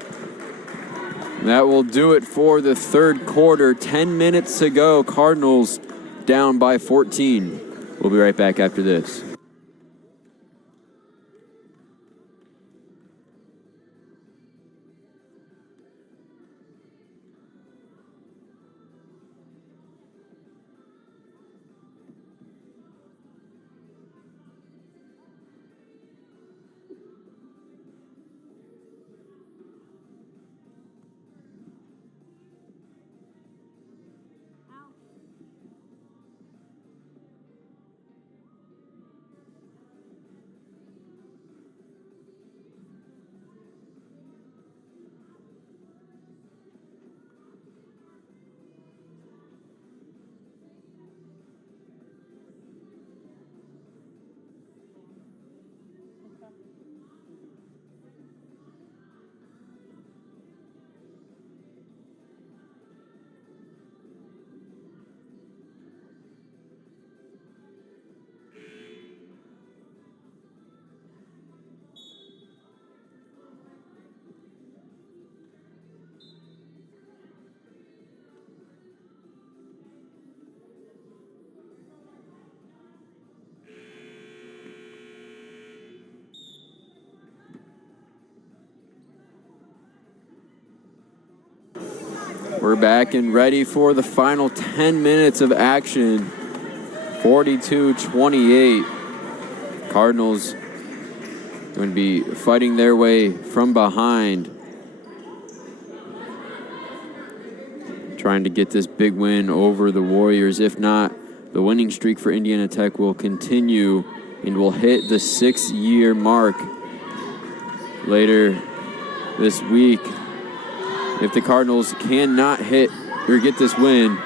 That will do it for the third quarter. 10 minutes to go. Cardinals down by 14. We'll be right back after this. We're back and ready for the final 10 minutes of action. 42-28. Cardinals going to be fighting their way from behind, trying to get this big win over the Warriors. If not, the winning streak for Indiana Tech will continue and will hit the 6-year mark later this week. If the Cardinals cannot hit or get this win,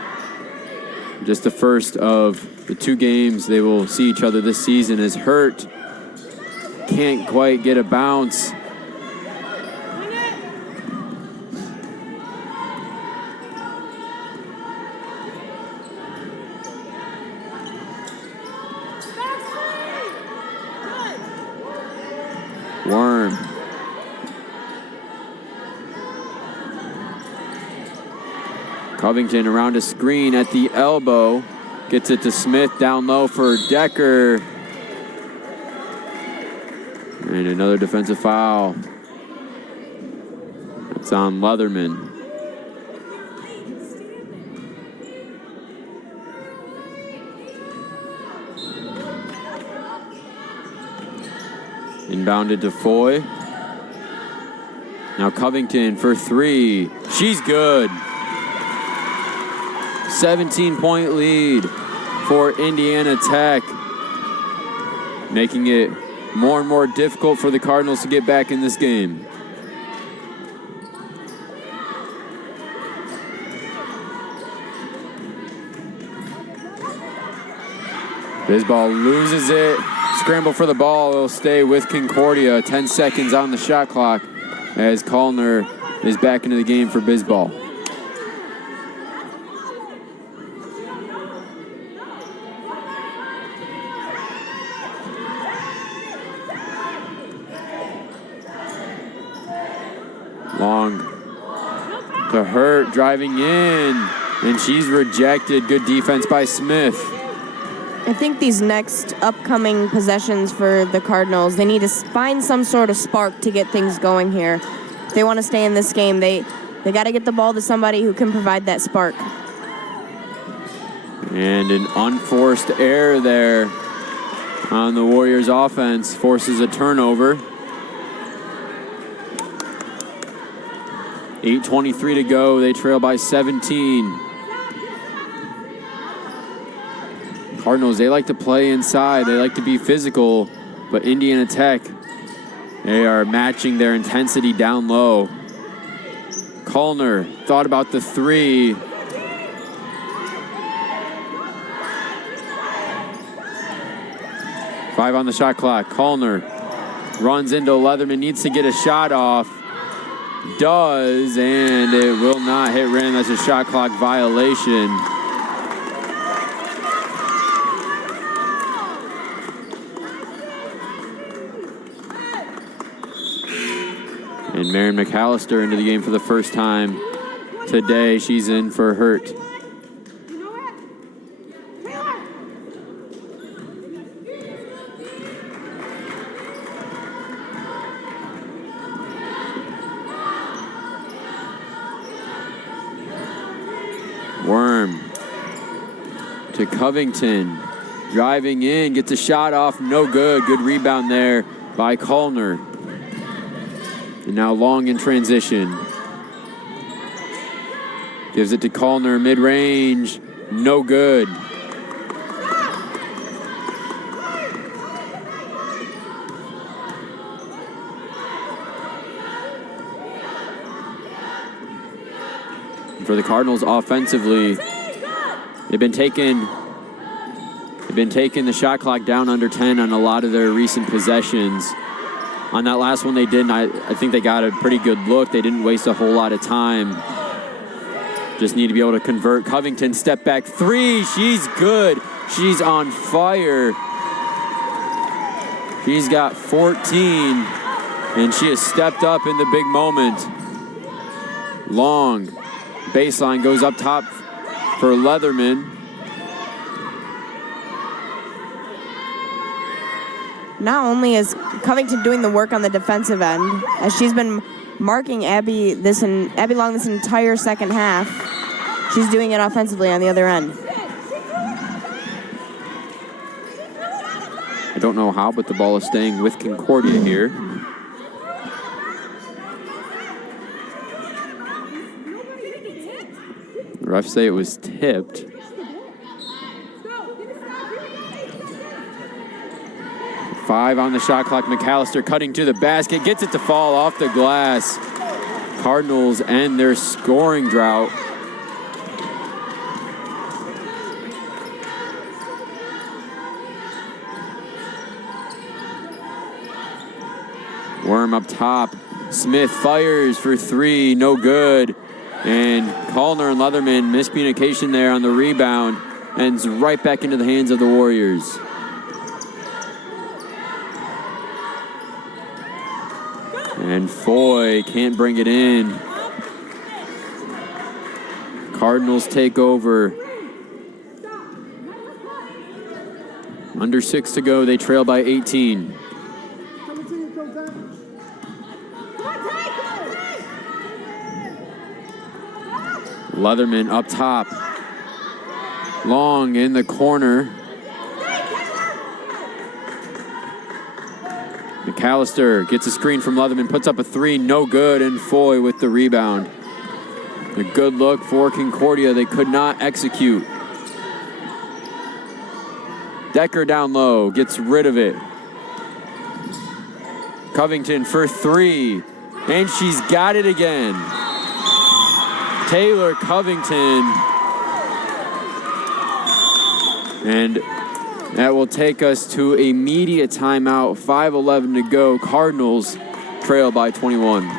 just the first of the 2 games they will see each other this season, is Hurt. Can't quite get a bounce. Worm. Covington around a screen at the elbow. Gets it to Smith down low for Decker. And another defensive foul. It's on Leatherman. Inbounded to Foy. Now Covington for three. She's good. 17-point lead for Indiana Tech. Making it more and more difficult for the Cardinals to get back in this game. Bisbal loses it. Scramble for the ball. It'll stay with Concordia. 10 seconds on the shot clock as Kallner is back into the game for Bisbal. Long to Hurt, driving in, and she's rejected. Good defense by Smith. I think these next upcoming possessions for the Cardinals, they need to find some sort of spark to get things going here. If they want to stay in this game, they got to get the ball to somebody who can provide that spark. And an unforced error there on the Warriors offense forces a turnover. 8:23 to go. They trail by 17. Cardinals, they like to play inside. They like to be physical. But Indiana Tech, they are matching their intensity down low. Kallner thought about the three. Five on the shot clock. Kallner runs into Leatherman, needs to get a shot off. Does, and it will not hit rim. That's a shot clock violation. And Marion McAllister into the game for the first time today. She's in for Hurt. Worm to Covington. Driving in, gets a shot off, no good. Good rebound there by Kallner. And now Long in transition. Gives it to Kallner, mid-range, no good. And for the Cardinals offensively, they've been taking the shot clock down under 10 on a lot of their recent possessions. On that last one they didn't. I think they got a pretty good look. They didn't waste a whole lot of time. Just need to be able to convert. Covington, step back three. She's good. She's on fire. She's got 14, and she has stepped up in the big moment. Long. Baseline goes up top for Leatherman. Not only is Covington doing the work on the defensive end, as she's been marking Abby Long this entire second half, she's doing it offensively on the other end. I don't know how, but the ball is staying with Concordia here. The refs say it was tipped. Five on the shot clock. McAllister cutting to the basket, gets it to fall off the glass. Cardinals end their scoring drought. Worm up top. Smith fires for three, no good. And Kallner and Leatherman, miscommunication there on the rebound, ends right back into the hands of the Warriors. And Foy can't bring it in. Cardinals take over. Under 6 to go. They trail by 18. Leatherman up top. Long in the corner. McAllister gets a screen from Leatherman, puts up a 3, no good, and Foy with the rebound. A good look for Concordia. They could not execute. Decker down low, gets rid of it. Covington for 3, and she's got it again. Taylor Covington. And that will take us to a media timeout. 5:11 to go. Cardinals trail by 21.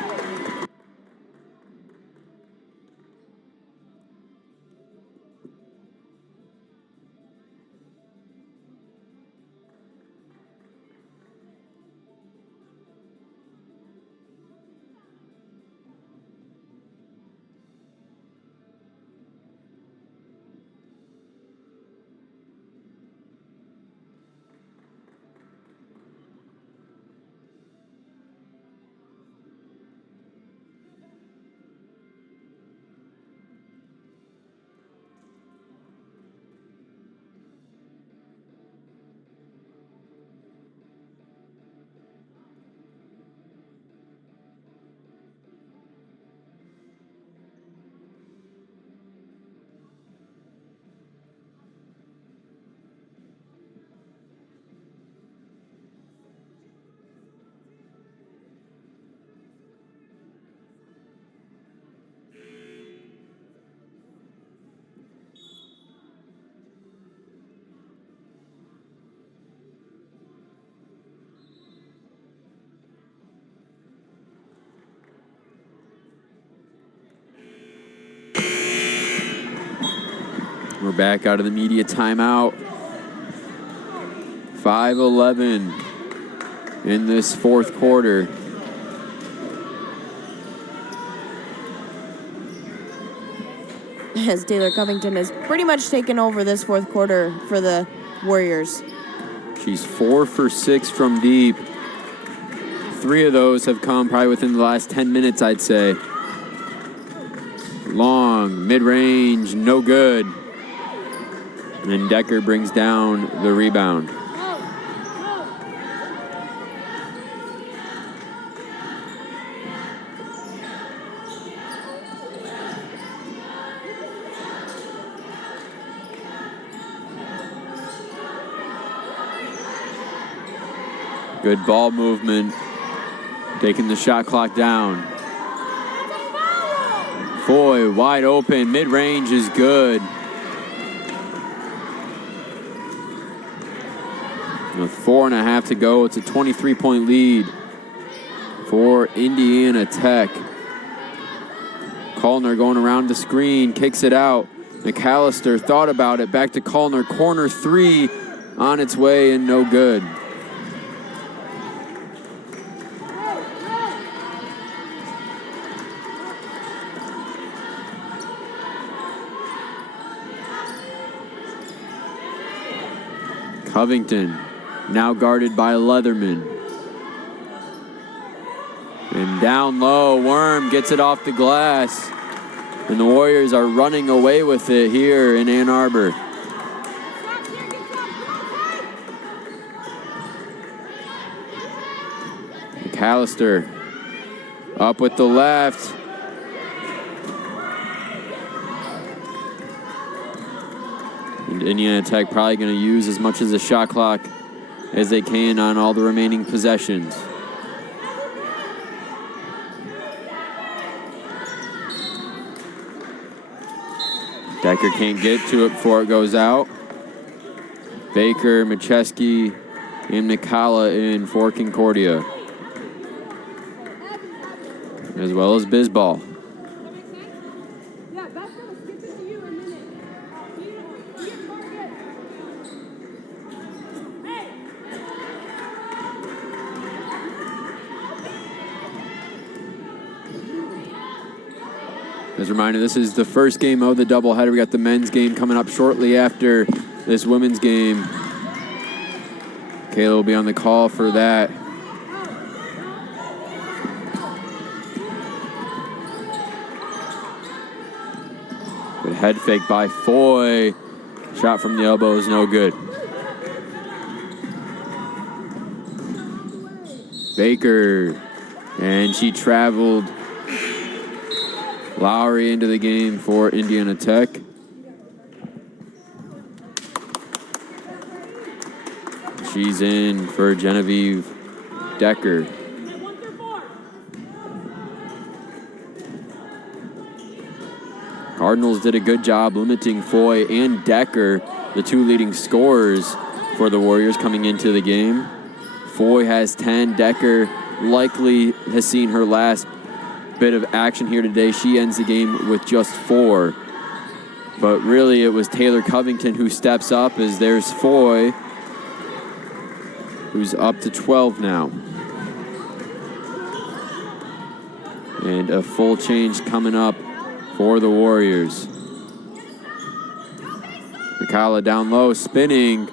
We're back out of the media timeout. 5:11 in this fourth quarter. As Taylor Covington has pretty much taken over this fourth quarter for the Warriors. She's 4 for 6 from deep. 3 of those have come probably within the last 10 minutes, I'd say. Long, mid-range, no good. And Decker brings down the rebound. Good ball movement, taking the shot clock down. Foy wide open, mid-range is good. With 4.5 to go, it's a 23-point lead for Indiana Tech. Kalner going around the screen, kicks it out. McAllister thought about it, back to Kalner, corner 3 on its way and no good. Covington now guarded by Leatherman. And down low, Worm gets it off the glass. And the Warriors are running away with it here in Ann Arbor. McAllister up with the left. And Indiana Tech probably going to use as much of the shot clock as they can on all the remaining possessions. Decker can't get to it before it goes out. Baker, Macheski, and McCalla in for Concordia, as well as Bisball. As a reminder, this is the first game of the doubleheader. We got the men's game coming up shortly after this women's game. Kayla will be on the call for that. Good head fake by Foy. Shot from the elbow is no good. Baker, and she traveled Lowry into the game for Indiana Tech. She's in for Genevieve Decker. Cardinals did a good job limiting Foy and Decker, the two leading scorers for the Warriors coming into the game. Foy has 10. Decker likely has seen her last bit of action here today. She ends the game with just 4. But really, it was Taylor Covington who steps up as there's Foy, who's up to 12 now. And a full change coming up for the Warriors. Mikala down low, spinning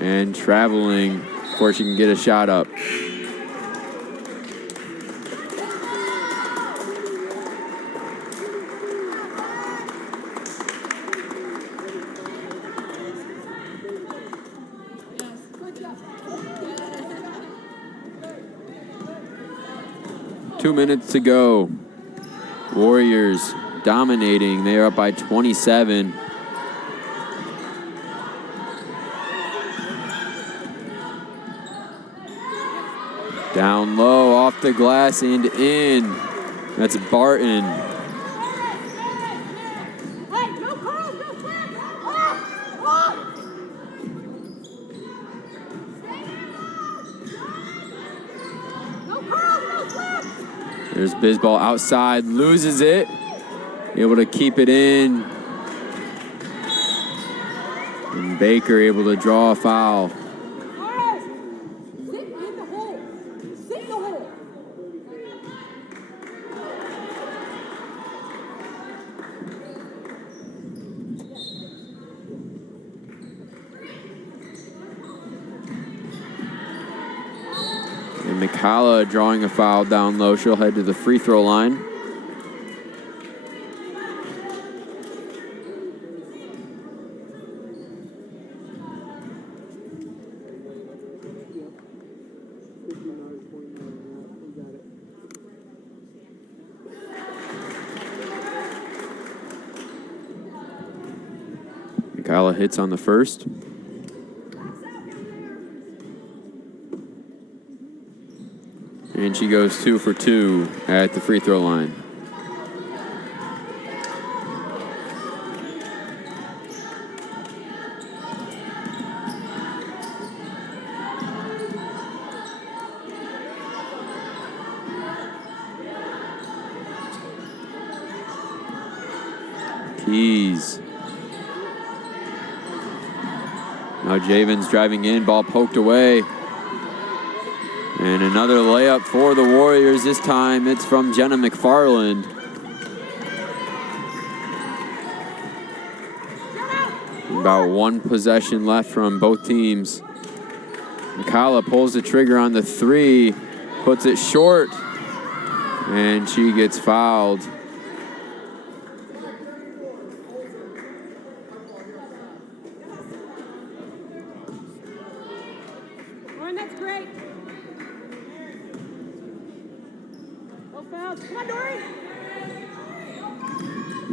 and traveling before she can get a shot up. Two minutes to go. Warriors dominating. They are up by 27. Down low, off the glass and in. That's Barton. There's Bisbal outside, loses it. Able to keep it in. And Baker able to draw a foul. And Mikala drawing a foul down low. She'll head to the free throw line. Mikala hits on the first. And she goes 2 for 2 at the free throw line. Keys. Now Javens driving in, ball poked away. And another layup for the Warriors. This time it's from Jenna McFarland. About one possession left from both teams. Mikala pulls the trigger on the 3, puts it short, and she gets fouled. That's great. Come on, Dory.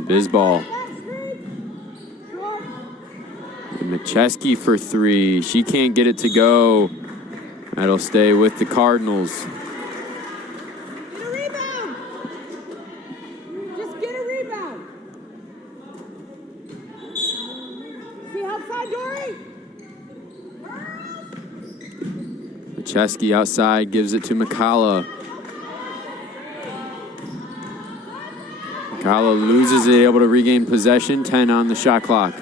Bisbal. Macheski for 3. She can't get it to go. That'll stay with the Cardinals. Get a rebound. Just get a rebound. See outside, Dory. Macheski outside gives it to Mikala. Mikala loses it, able to regain possession. 10 on the shot clock.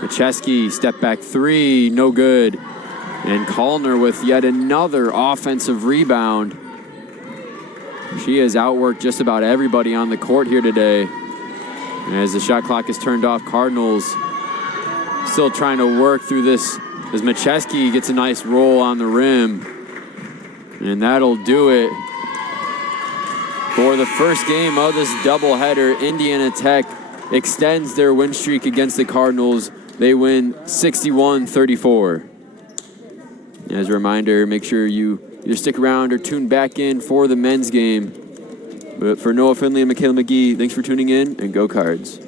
Macheski, step back 3, no good. And Kallner with yet another offensive rebound. She has outworked just about everybody on the court here today. As the shot clock is turned off, Cardinals still trying to work through this as Macheski gets a nice roll on the rim. And that'll do it for the first game of this doubleheader. Indiana Tech extends their win streak against the Cardinals. They win 61-34. As a reminder, make sure you either stick around or tune back in for the men's game. But for Noah Finley and Michaela McGee, thanks for tuning in, and go Cards.